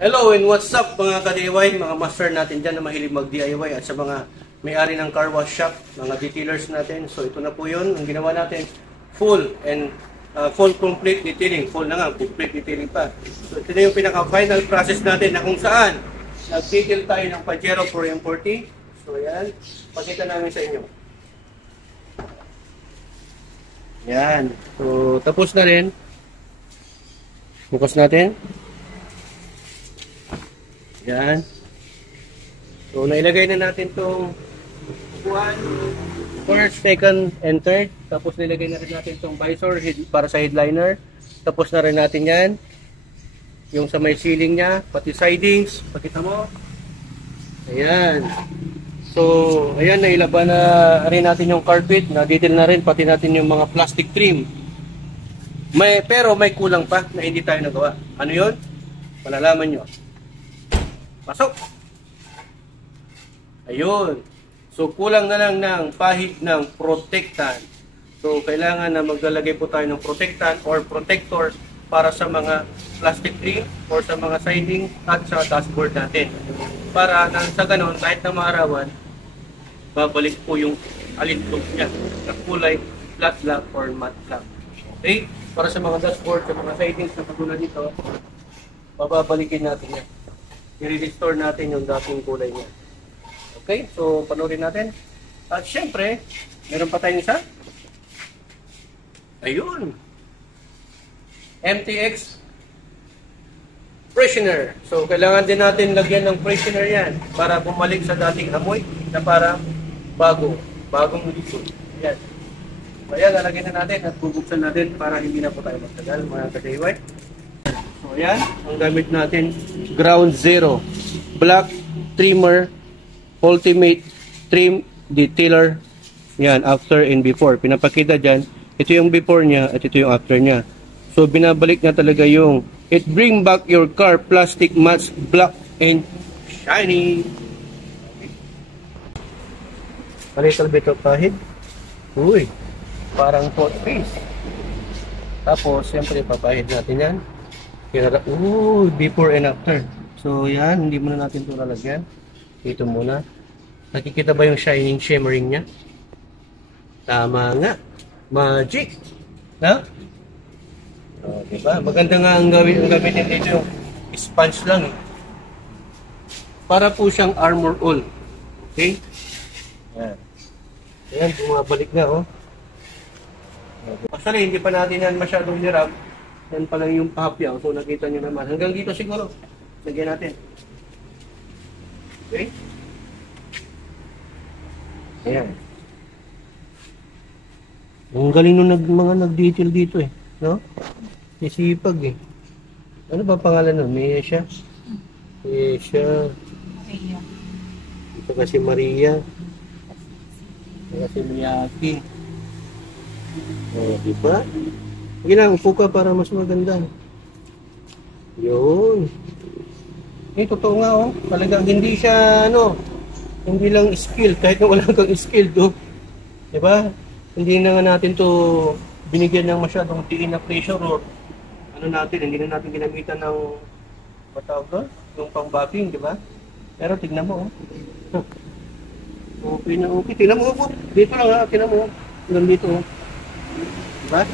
Hello and what's up mga ka-DIY, mga master natin dyan na mahilig mag-DIY at sa mga may-ari ng car wash shop, mga detailers natin. So ito na po yun, ang ginawa natin, full complete detailing. Full na nga, complete detailing pa. So ito na yung pinaka-final process natin na kung saan nag-detail tayo ng Pajero 4M40. So yan, pakita namin sa inyo. Yan. So tapos na rin. Bukas natin. Yan. So nailagay na natin itong upuan, first, second, and third. Tapos nilagay na rin natin itong visor para sa headliner. Tapos na rin natin yan. Yung sa may ceiling niya, pati sidings. Pakita mo. Ayan. So, ayan, nailaban na rin natin yung carpet. Na-detail na rin, pati natin yung mga plastic trim. Pero may kulang pa na hindi tayo nagawa. Ano yun? Malalaman nyo. Pasok! Ayun. So, kulang na lang ng pahid ng protectant. So, kailangan na maglalagay po tayo ng protectant or protector para sa mga plastic trim or sa mga siding at sa dashboard natin. Para sa ganun, kahit na maarawan, babalik po yung alintog niya na kulay flat black or matte black. Okay? Para sa mga dashboard, sa mga sidings na katulad dito, bababalikin natin yan. I-restore natin yung dating kulay niya. Okay? So, panoorin natin. At syempre, meron pa tayong isa. Ayun! MTX freshener. So, kailangan din natin lagyan ng freshener yan para bumalik sa dating amoy na para bagong likod. Ayan. So, ayan, lalagyan na natin at bubuksan natin para hindi na po tayo magtagal, mga ka-DIY. So, ayan, ang gamit natin, Ground Zero Black Trimmer Ultimate Trim Detailer. Yan, after and before. Pinapakita dyan, ito yung before niya at ito yung after niya. So, binabalik na talaga yung it bring back your car plastic matte black and shiny. A little bit of pahid. Uy, parang toothpaste. Tapos, siyempre, papahid natin yan. Before and after. So, yan, hindi muna natin ito lalagyan. Ito muna. Nakikita ba yung shining, shimmering niya? Tama nga. Magic. No? O, diba? Maganda nga ang gamitin dito yung sponge lang. Eh. Para po siyang armor all. Okay? Yan. Ayan, bumabalik na, oh. Actually, hindi pa natin yan masyadong hirap. Yan pa lang yung pahapyaw. So, nakita nyo naman. Hanggang dito siguro. Lagyan natin. Okay? Ayan. Ang galing nung mga nag-detail dito eh. No? Sisipag eh. Ano ba pangalan nun? Mesia? Mesia. Maria. Ito kasi Maria. Kasi Miyaki. O, diba? Sige lang, upo ka para mas maganda. Yun. Eh, totoo nga, oh. Talagang hindi siya, hindi lang skill. Kahit na wala kang skill, diba? Hindi na nga natin to binigyan ng masyadong tiin na pressure or hindi na natin ginamitan ng matawag doon, yung pang-buffing, diba? Pero tignan mo, oh. Okay na okay. Tingnan mo po. Dito lang ha. Tingnan mo. Hanggang dito. Diba?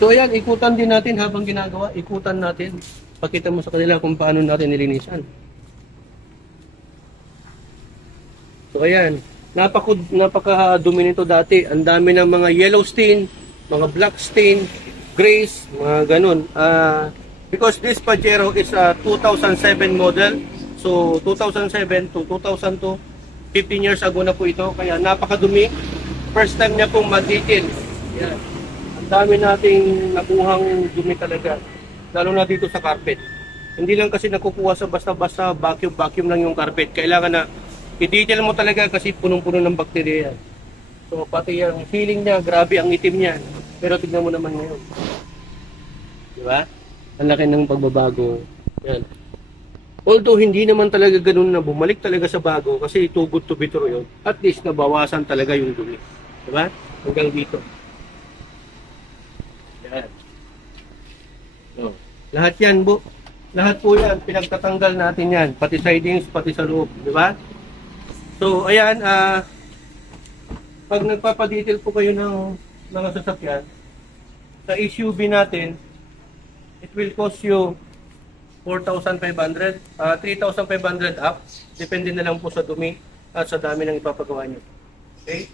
So ayan, ikutan din natin habang ginagawa. Ikutan natin. Pakita mo sa kanila kung paano natin nilinisan. So ayan. Napakadumi nito dati. Ang dami ng mga yellow stain, mga black stain, grays, mga ganun. Because this Pajero is a 2007 model. So 2007 to 2002. 15 years ago na po ito, kaya napakadumi. First time niya pong ma-detail. Yan. Ang dami nating nakuhang dumi talaga. Lalo na dito sa carpet. Hindi lang kasi nakukuha sa basta-basta vacuum lang yung carpet. Kailangan na i-detail mo talaga kasi punong-puno ng bakterya. So pati yung feeling niya, grabe ang itim niya. Pero tignan mo naman ngayon. Di ba? Ang laki ng pagbabago. Yan. Although hindi naman talaga ganun na bumalik talaga sa bago kasi too good to be true yun. At least nabawasan talaga yung dumi. Diba? Hanggang dito. Yan. No. Lahat yan, lahat po yan, pinagtatanggal natin yan. Pati sidings, pati sa loob. Diba? So, ayan, pag nagpapadetail po kayo ng mga sasakyan, sa SUV natin, it will cost you 4,500, 3,500 up. Depende na lang po sa dumi at sa dami ng ipapagawa nyo. Okay?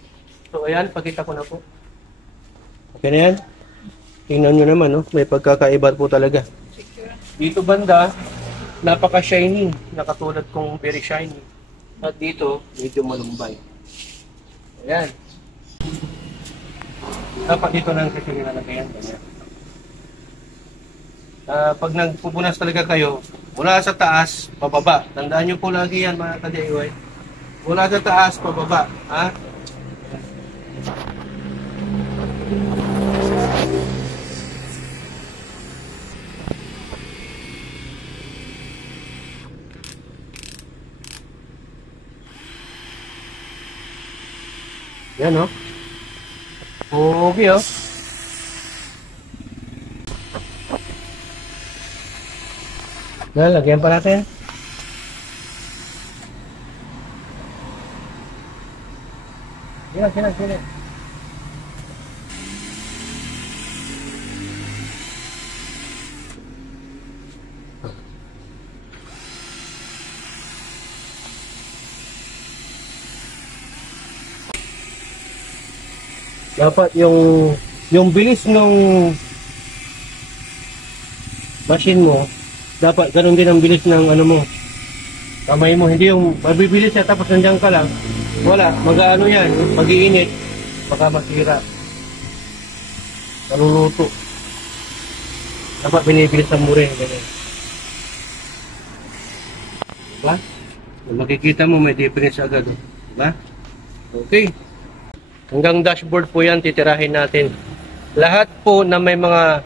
So, ayan, pakita ko na po. Okay na yan? Tingnan nyo naman, no? May pagkakaiba po talaga. Dito banda, napaka-shiny. Nakatulad kong very shiny. At dito, medyo malumbay. Ayan. Dapat dito nang kasi nilalagay yan. Ganyan. Pag nagpupunas talaga kayo, mula sa taas, pababa. Tandaan nyo po lagi yan mga ka-DIY. Mula sa taas, pababa. Ha? Yan o. Okay o. Lagyan pa natin. Sila. Dapat yung bilis ng machine mo, dapat ganun din ang bilis ng ano mo, kamay mo. Hindi yung mabibilis siya tapos nandiyan ka lang, wala, mag-ano yan, mag-iinit, baka masira, maluluto. Dapat binibilis ang mure, ganyan. Diba? Makikita mo may difference agad, diba? Okay. Hanggang dashboard po yan, titirahin natin. Lahat po na may mga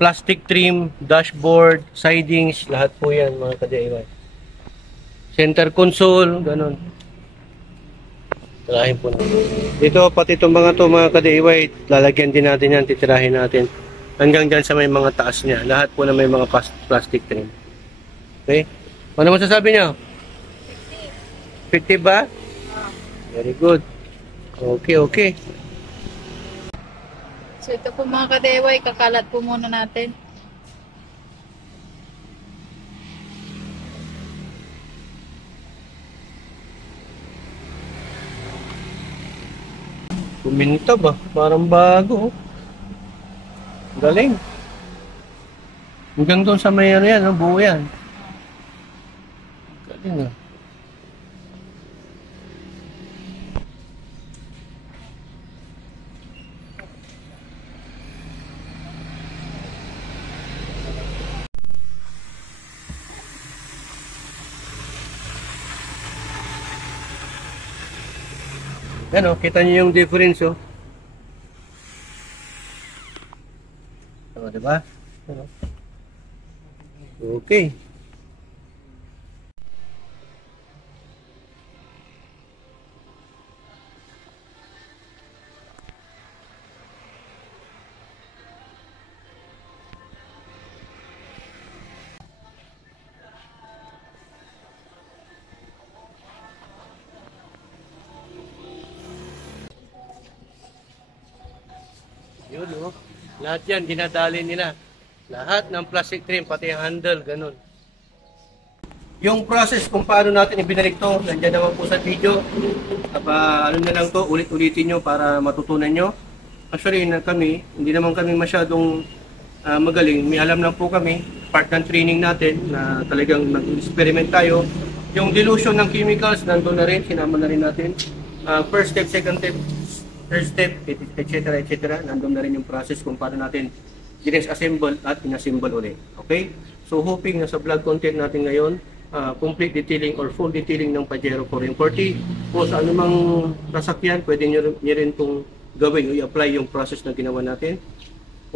plastic trim, dashboard, sidings, lahat po yan mga ka-DIY. Center console, ganun. Tirahin po natin. Dito, pati itong mga ka-DIY, lalagyan din natin yan, titirahin natin. Hanggang dyan sa may mga taas niya. Lahat po na may mga plastic trim. Okay? Ano masasabi niyo? 50 ba? Very good. Okay. So ito po mga ka-DIY, kakalat po muna natin. Kuminta ba? Parang bago. Galing. Hanggang doon sa may ano yan, buo yan. Galing ah. Yan o, kita niyo yung difference o. O, diba? Okay. Yun, no? Lahat yan, dinadali nila. Lahat ng plastic trim, pati yung handle, ganun. Yung process kung paano natin ibinalik to, nandiyan naman po sa video. Ano na lang to, ulit-ulitin nyo para matutunan nyo. Actually, kami, hindi naman kami masyadong magaling. May alam lang po kami, part ng training natin, na talagang nag-experiment tayo. Yung dilution ng chemicals, nandun na rin, sinama na rin natin. First step, second step, third step, etc. Nandun na rin yung process kung paano natin disassemble at inassemble ulit. Okay? So hoping na sa vlog content natin ngayon, complete detailing or full detailing ng Pajero 440 o sa anumang sasakyan, pwede nyo rin itong gawin o i-apply yung process na ginawa natin.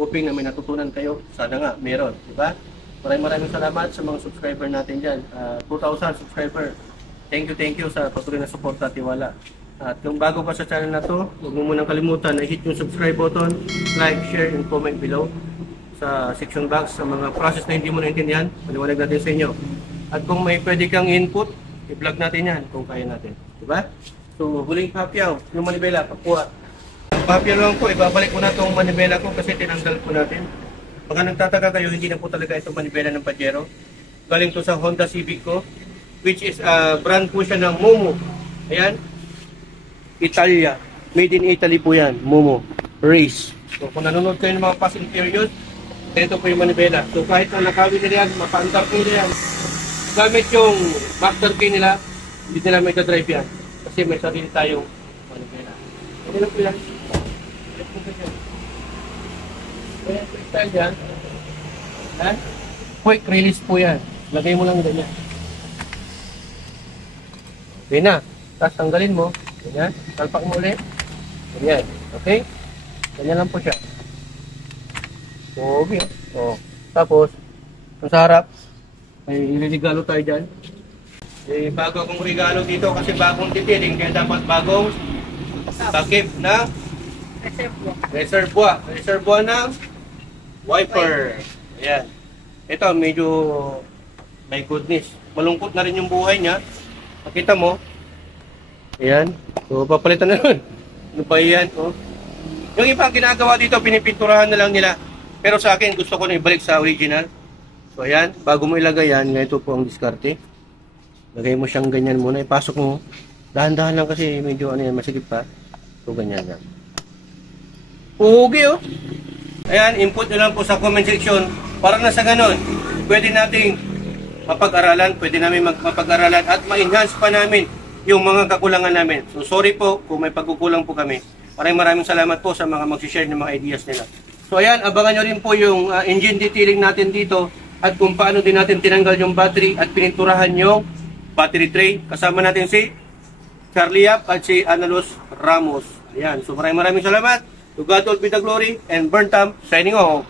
Hoping na may natutunan kayo. Sana nga, meron. Diba? Maraming salamat sa mga subscriber natin dyan. 2,000 subscriber. Thank you sa patuloy na support at tiwala. At kung bago ka sa channel na to, huwag mo munang kalimutan na hit yung subscribe button, like, share, and comment below sa section box sa mga process na hindi mo naintindihan. Paliwanag natin sa inyo. At kung may pwede kang input, i-vlog natin yan kung kaya natin. Diba? So, huling papyaw, yung manibela, pakuha. Papyaw lang po, ibabalik ko na itong manibela ko kasi tinanggal po natin. Baka nagtataka kayo, hindi na po talaga itong manibela ng Pajero. Galing to sa Honda Civic ko, which is brand po siya ng Momo. Ayan. Italia. Made in Italy po yan. Momo. Race. So, kung nanonood kayo ng mga Fast and Furious, ito po yung manibela. So, kahit na nakawin nila yan, mapaandar ko nila yan, gamit yung master key nila, hindi nila may drive yan. Kasi may sarili tayong manibela. Okay lang po yan. Let's go yan. Kaya quick style yan. Ha? Quick release po yan. Lagay mo lang ganyan. Okay na. Tapos tanggalin mo. Ganyan. Talpak mo ulit. Ganyan. Okay? Ganyan lang po siya. Okay. Oh. Tapos, kung sa harap, may regalo tayo dyan. Eh, bago akong regalo dito kasi bagong detailing, kaya dapat bagong takip na reservoir ng wiper. Ayan. Ito, medyo my goodness. Malungkot na rin yung buhay niya. Makita mo. Ayan. So, papalitan na nun. Ano ba yan? Oh. Yung ibang ginagawa dito, pinipinturahan na lang nila. Pero sa akin, gusto ko na ibalik sa original. So, ayan. Bago mo ilagay yan, ganito po ang diskarte. Lagay mo siyang ganyan muna. Ipasok mo. Dahan-dahan lang kasi medyo ano yan, masigit pa. So, ganyan yan. Puhugi, oh. Ayan, input nyo lang po sa comment section. Para na sa ganun, pwede nating mapag-aralan, pwede namin mapag-aralan at ma-enhance pa namin yung mga kakulangan namin. So, sorry po kung may pagkukulang po kami. Maraming salamat po sa mga mag-share ng mga ideas nila. So, ayan, abangan nyo rin po yung engine detailing natin dito at kung paano din natin tinanggal yung battery at pininturahan yung battery tray. Kasama natin si Charlie Yap at si Analos Ramos. Ayan, so maraming salamat. To God all be the glory and Burntam signing off.